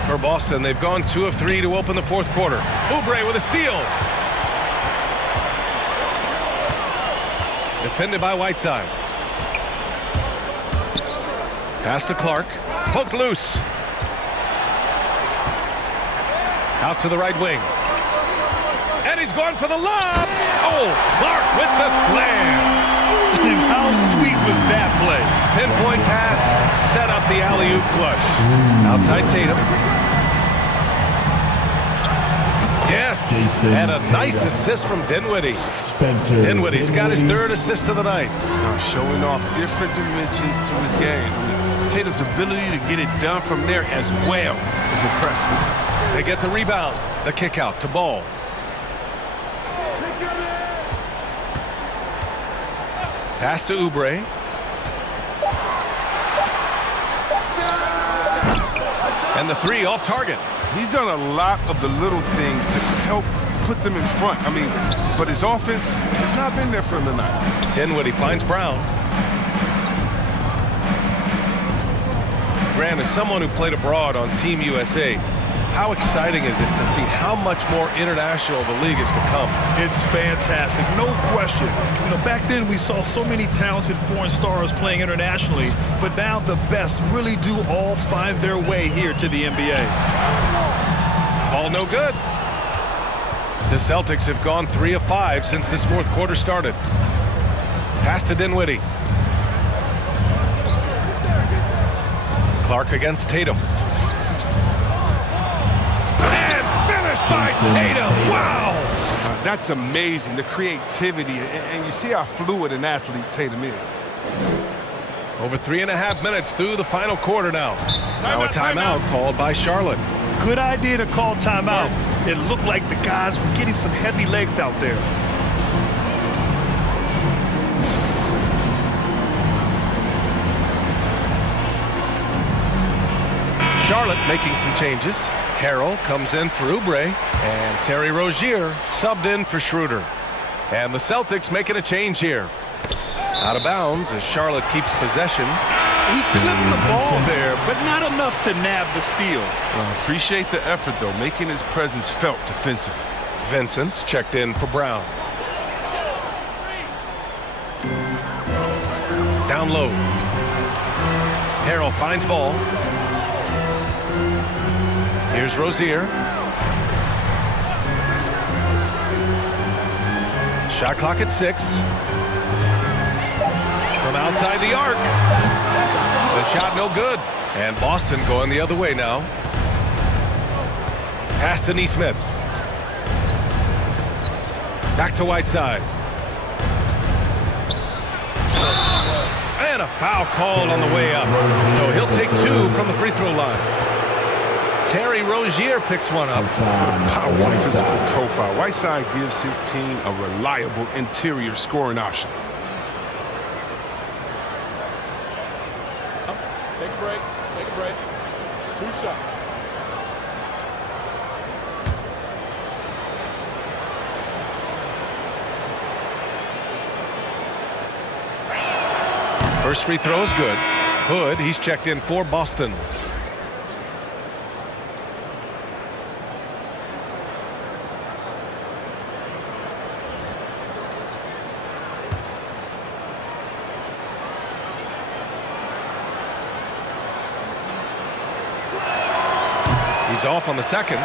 For Boston, they've gone 2 of 3 to open the fourth quarter. Oubre with a steal. Defended by Whiteside. Pass to Clark. Poked loose. Out to the right wing. And he's going for the lob. Oh, Clark with the slam. And how sweet was that play? Pinpoint pass, set up the alley-oop flush. Outside Tatum. Yes, and a nice assist from Dinwiddie. Dinwiddie's got his third assist of the night. Showing off different dimensions to his game. Tatum's ability to get it done from there as well is impressive. They get the rebound. The kick out to Ball. Pass to Oubre. And the three off target. He's done a lot of the little things to help put them in front. I mean, but his offense has not been there for him tonight. Dinwiddie finds Brown. Grant, as someone who played abroad on Team USA, how exciting is it to see how much more international the league has become? It's fantastic, no question. You know, back then we saw so many talented foreign stars playing internationally, but now the best really do all find their way here to the NBA. All no good. The Celtics have gone 3 of 5 since this fourth quarter started. Pass to Dinwiddie. Clark against Tatum. By Tatum. Wow! That's amazing, the creativity, and you see how fluid an athlete Tatum is. Over 3.5 minutes through the final quarter now. Now a timeout called by Charlotte. Good idea to call timeout. It looked like the guys were getting some heavy legs out there. Charlotte making some changes. Harrell comes in for Oubre, and Terry Rozier subbed in for Schroeder. And the Celtics making a change here. Out of bounds as Charlotte keeps possession. He clipped the ball there, but not enough to nab the steal. Appreciate the effort, though, making his presence felt defensively. Vincent's checked in for Brown. Down low. Harrell finds Ball. Here's Rozier. Shot clock at 6. From outside the arc. The shot no good. And Boston going the other way now. Pass to Nesmith. Back to Whiteside. And a foul called on the way up. So he'll take 2 from the free throw line. Terry Rozier picks one up. Powerful physical profile. Whiteside gives his team a reliable interior scoring option. Take a break. Take a break. 2 shots. First free throw is good. Hood, he's checked in for Boston. He's off on the second.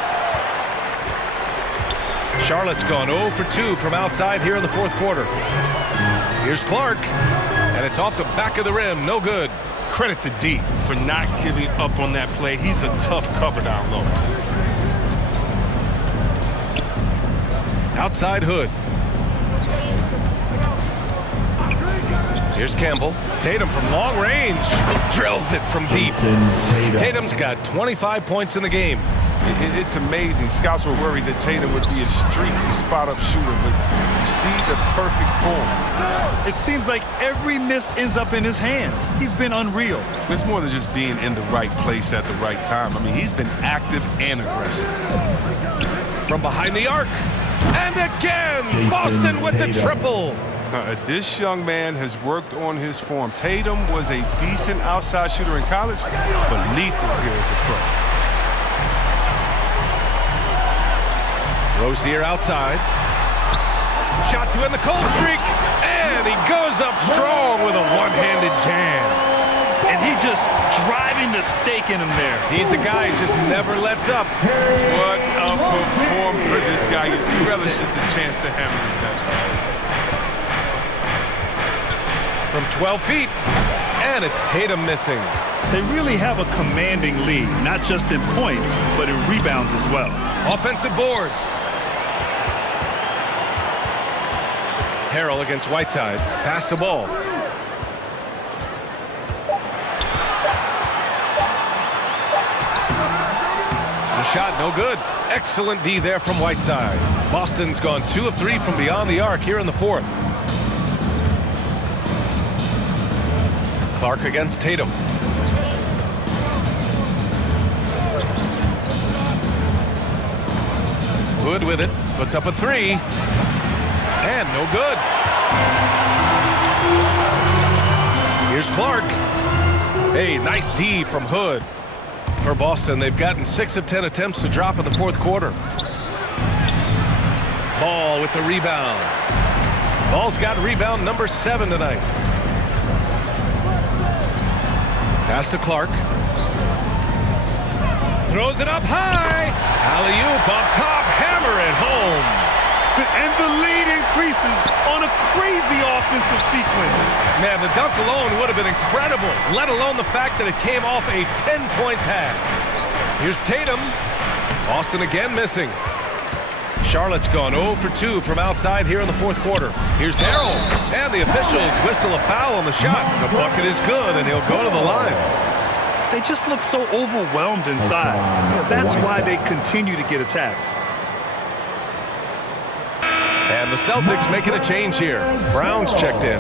Charlotte's gone 0 for 2 from outside here in the fourth quarter. Here's Clark, and it's off the back of the rim. No good. Credit to D for not giving up on that play. He's a tough cover down low. Outside Hood. Here's Campbell. Tatum from long range. Drills it from deep. Tatum's got 25 points in the game. It's amazing. Scouts were worried that Tatum would be a streaky spot-up shooter, but you see the perfect form. It seems like every miss ends up in his hands. He's been unreal. It's more than just being in the right place at the right time. I mean, he's been active and aggressive. From behind the arc. And again, Boston with the triple. This young man has worked on his form. Tatum was a decent outside shooter in college, but lethal here as a pro. Rozier outside. Shot to end the cold streak. And he goes up strong with a one-handed jam. And he just driving the stake in him there. He's a guy who just never lets up. What a performer this guy is. He relishes the chance to hammer it down. From 12 feet, and it's Tatum missing. They really have a commanding lead, not just in points, but in rebounds as well. Offensive board. Harrell against Whiteside. Pass the ball. The shot no good. Excellent D there from Whiteside. Boston's gone 2 of 3 from beyond the arc here in the fourth. Clark against Tatum. Hood with it. Puts up a 3. And no good. Here's Clark. Hey, nice D from Hood. For Boston, they've gotten 6 of 10 attempts to drop in the fourth quarter. Ball with the rebound. Ball's got rebound number 7 tonight. Pass to Clark. Throws it up high. Alley-oop up top. Hammer it home. And the lead increases on a crazy offensive sequence. Man, the dunk alone would have been incredible, let alone the fact that it came off a pinpoint pass. Here's Tatum. Boston again missing. Charlotte's gone 0 for 2 from outside here in the fourth quarter. Here's Harrell. And the officials whistle a foul on the shot. The bucket is good, and he'll go to the line. They just look so overwhelmed inside. That's why they continue to get attacked. And the Celtics making a change here. Brown's checked in.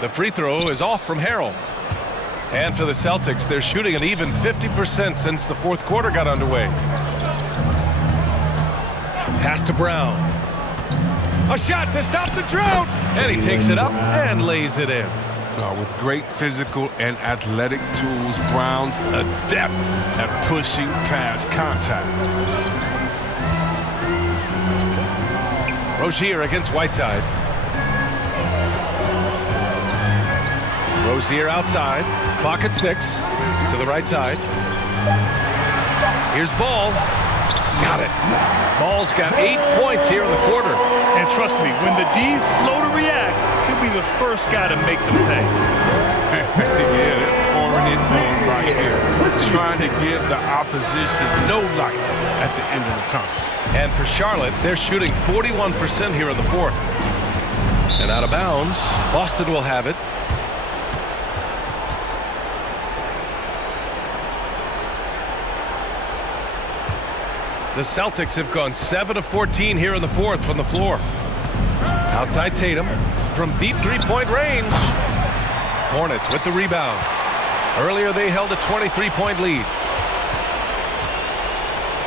The free throw is off from Harrell. And for the Celtics, they're shooting an even 50% since the fourth quarter got underway. Pass to Brown. A shot to stop the drought. And he takes it up and lays it in. With great physical and athletic tools, Brown's adept at pushing past contact. Rozier against Whiteside. Rozier outside. Clock at 6. To the right side. Here's Ball. Got it. Ball's got 8 points here in the quarter. And trust me, when the D's slow to react, he'll be the first guy to make them pay. Yeah, they're pouring it on right here. Trying to give the opposition no light at the end of the tunnel. And for Charlotte, they're shooting 41% here in the fourth. And out of bounds, Boston will have it. The Celtics have gone 7 of 14 here in the fourth from the floor. Outside Tatum from deep three-point range. Hornets with the rebound. Earlier they held a 23-point lead.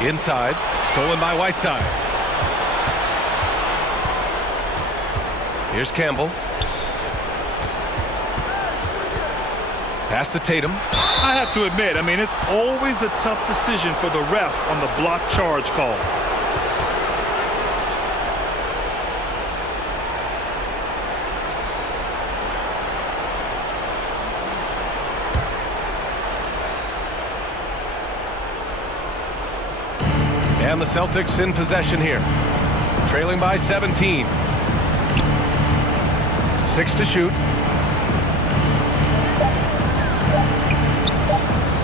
Inside, stolen by Whiteside. Here's Campbell. Pass to Tatum. I have to admit, it's always a tough decision for the ref on the block charge call. And the Celtics in possession here. Trailing by 17. 6 to shoot.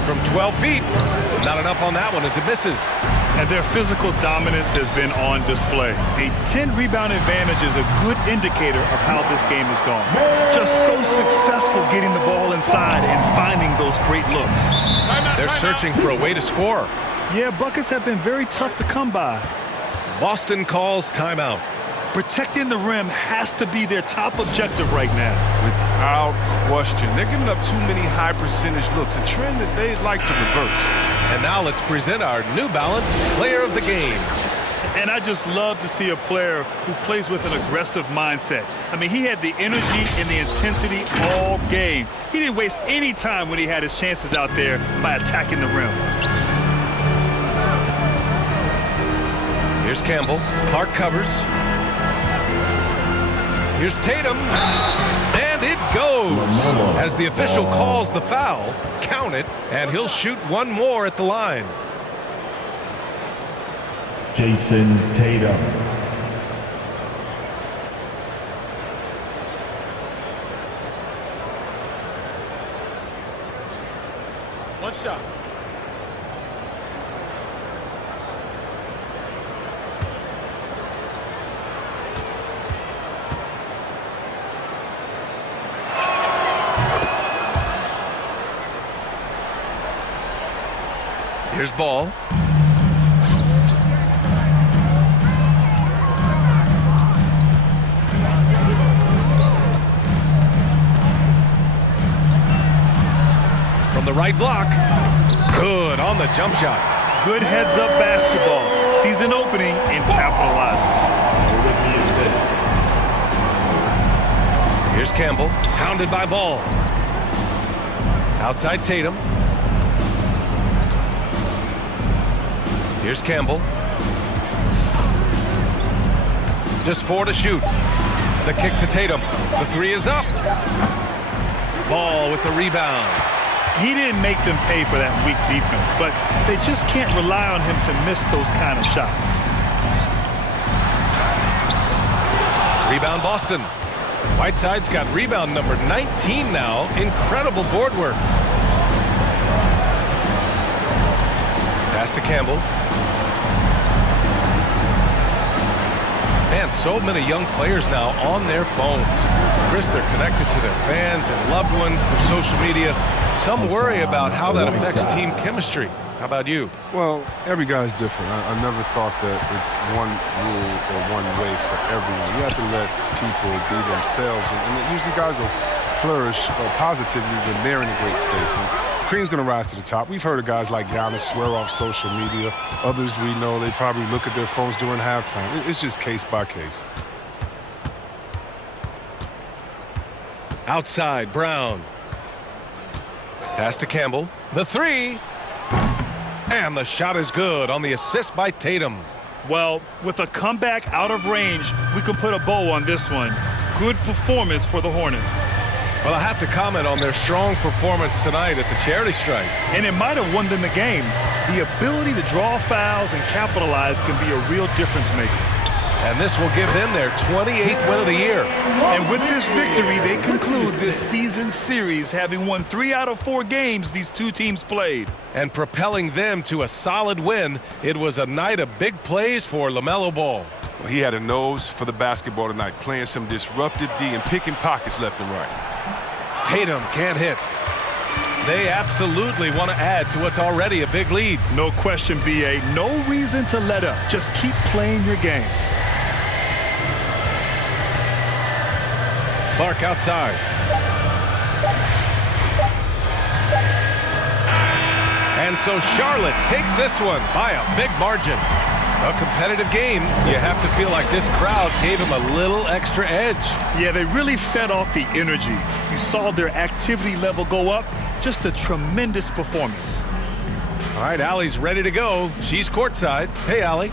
From 12 feet. Not enough on that one as it misses. And their physical dominance has been on display. A 10-rebound advantage is a good indicator of how this game has gone. Just so successful getting the ball inside and finding those great looks. They're searching for a way to score. Yeah, buckets have been very tough to come by. Boston calls timeout. Protecting the rim has to be their top objective right now. Without question. They're giving up too many high percentage looks, a trend that they'd like to reverse. And now let's present our New Balance Player of the Game. And I just love to see a player who plays with an aggressive mindset. I mean, he had the energy and the intensity all game. He didn't waste any time when he had his chances out there by attacking the rim. Here's Campbell. Clark covers. Here's Tatum. And it goes. As the official calls the foul, count it, and he'll shoot one more at the line. Jason Tatum. One shot. Here's Ball. From the right block. Good on the jump shot. Good heads-up basketball. Sees an opening and capitalizes. Here's Campbell. Hounded by Ball. Outside Tatum. Here's Campbell. Just 4 to shoot. The kick to Tatum. The 3 is up. Ball with the rebound. He didn't make them pay for that weak defense, but they just can't rely on him to miss those kind of shots. Rebound Boston. Whiteside's got rebound number 19 now. Incredible board work. Pass to Campbell. Man, so many young players now on their phones. Chris, they're connected to their fans and loved ones through social media. Some worry about how that affects team chemistry. How about you? Well, every guy's different. I never thought that it's one rule or one way for everyone. You have to let people be themselves, and usually guys will flourish positively when they're in a great space. And Cream's going to rise to the top. We've heard of guys like Giannis swear off social media. Others we know, they probably look at their phones during halftime. It's just case by case. Outside, Brown. Pass to Campbell. The 3. And the shot is good on the assist by Tatum. Well, with a comeback out of range, we can put a bow on this one. Good performance for the Hornets. Well, I have to comment on their strong performance tonight at the charity stripe. And it might have won them the game. The ability to draw fouls and capitalize can be a real difference maker. And this will give them their 28th win of the year. And with this victory, they conclude this season series, having won 3 out of 4 games these two teams played. And propelling them to a solid win, it was a night of big plays for LaMelo Ball. Well, he had a nose for the basketball tonight, playing some disruptive D and picking pockets left and right. Tatum can't hit. They absolutely want to add to what's already a big lead. No question, B.A. No reason to let up. Just keep playing your game. Clark outside. And so Charlotte takes this one by a big margin. A competitive game. You have to feel like this crowd gave him a little extra edge. Yeah, they really fed off the energy. You saw their activity level go up. Just a tremendous performance. All right, Allie's ready to go. She's courtside. Hey, Allie.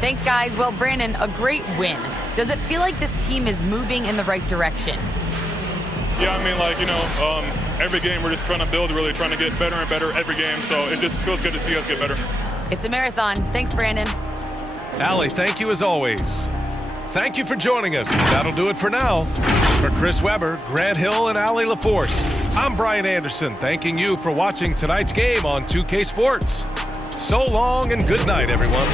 Thanks, guys. Well, Brandon, a great win. Does it feel like this team is moving in the right direction? Yeah, I mean, every game we're just trying to build, really trying to get better and better every game. So it just feels good to see us get better. It's a marathon. Thanks, Brandon. Allie, thank you as always. Thank you for joining us. That'll do it for now. For Chris Webber, Grant Hill, and Allie LaForce, I'm Brian Anderson, thanking you for watching tonight's game on 2K Sports. So long and good night, everyone.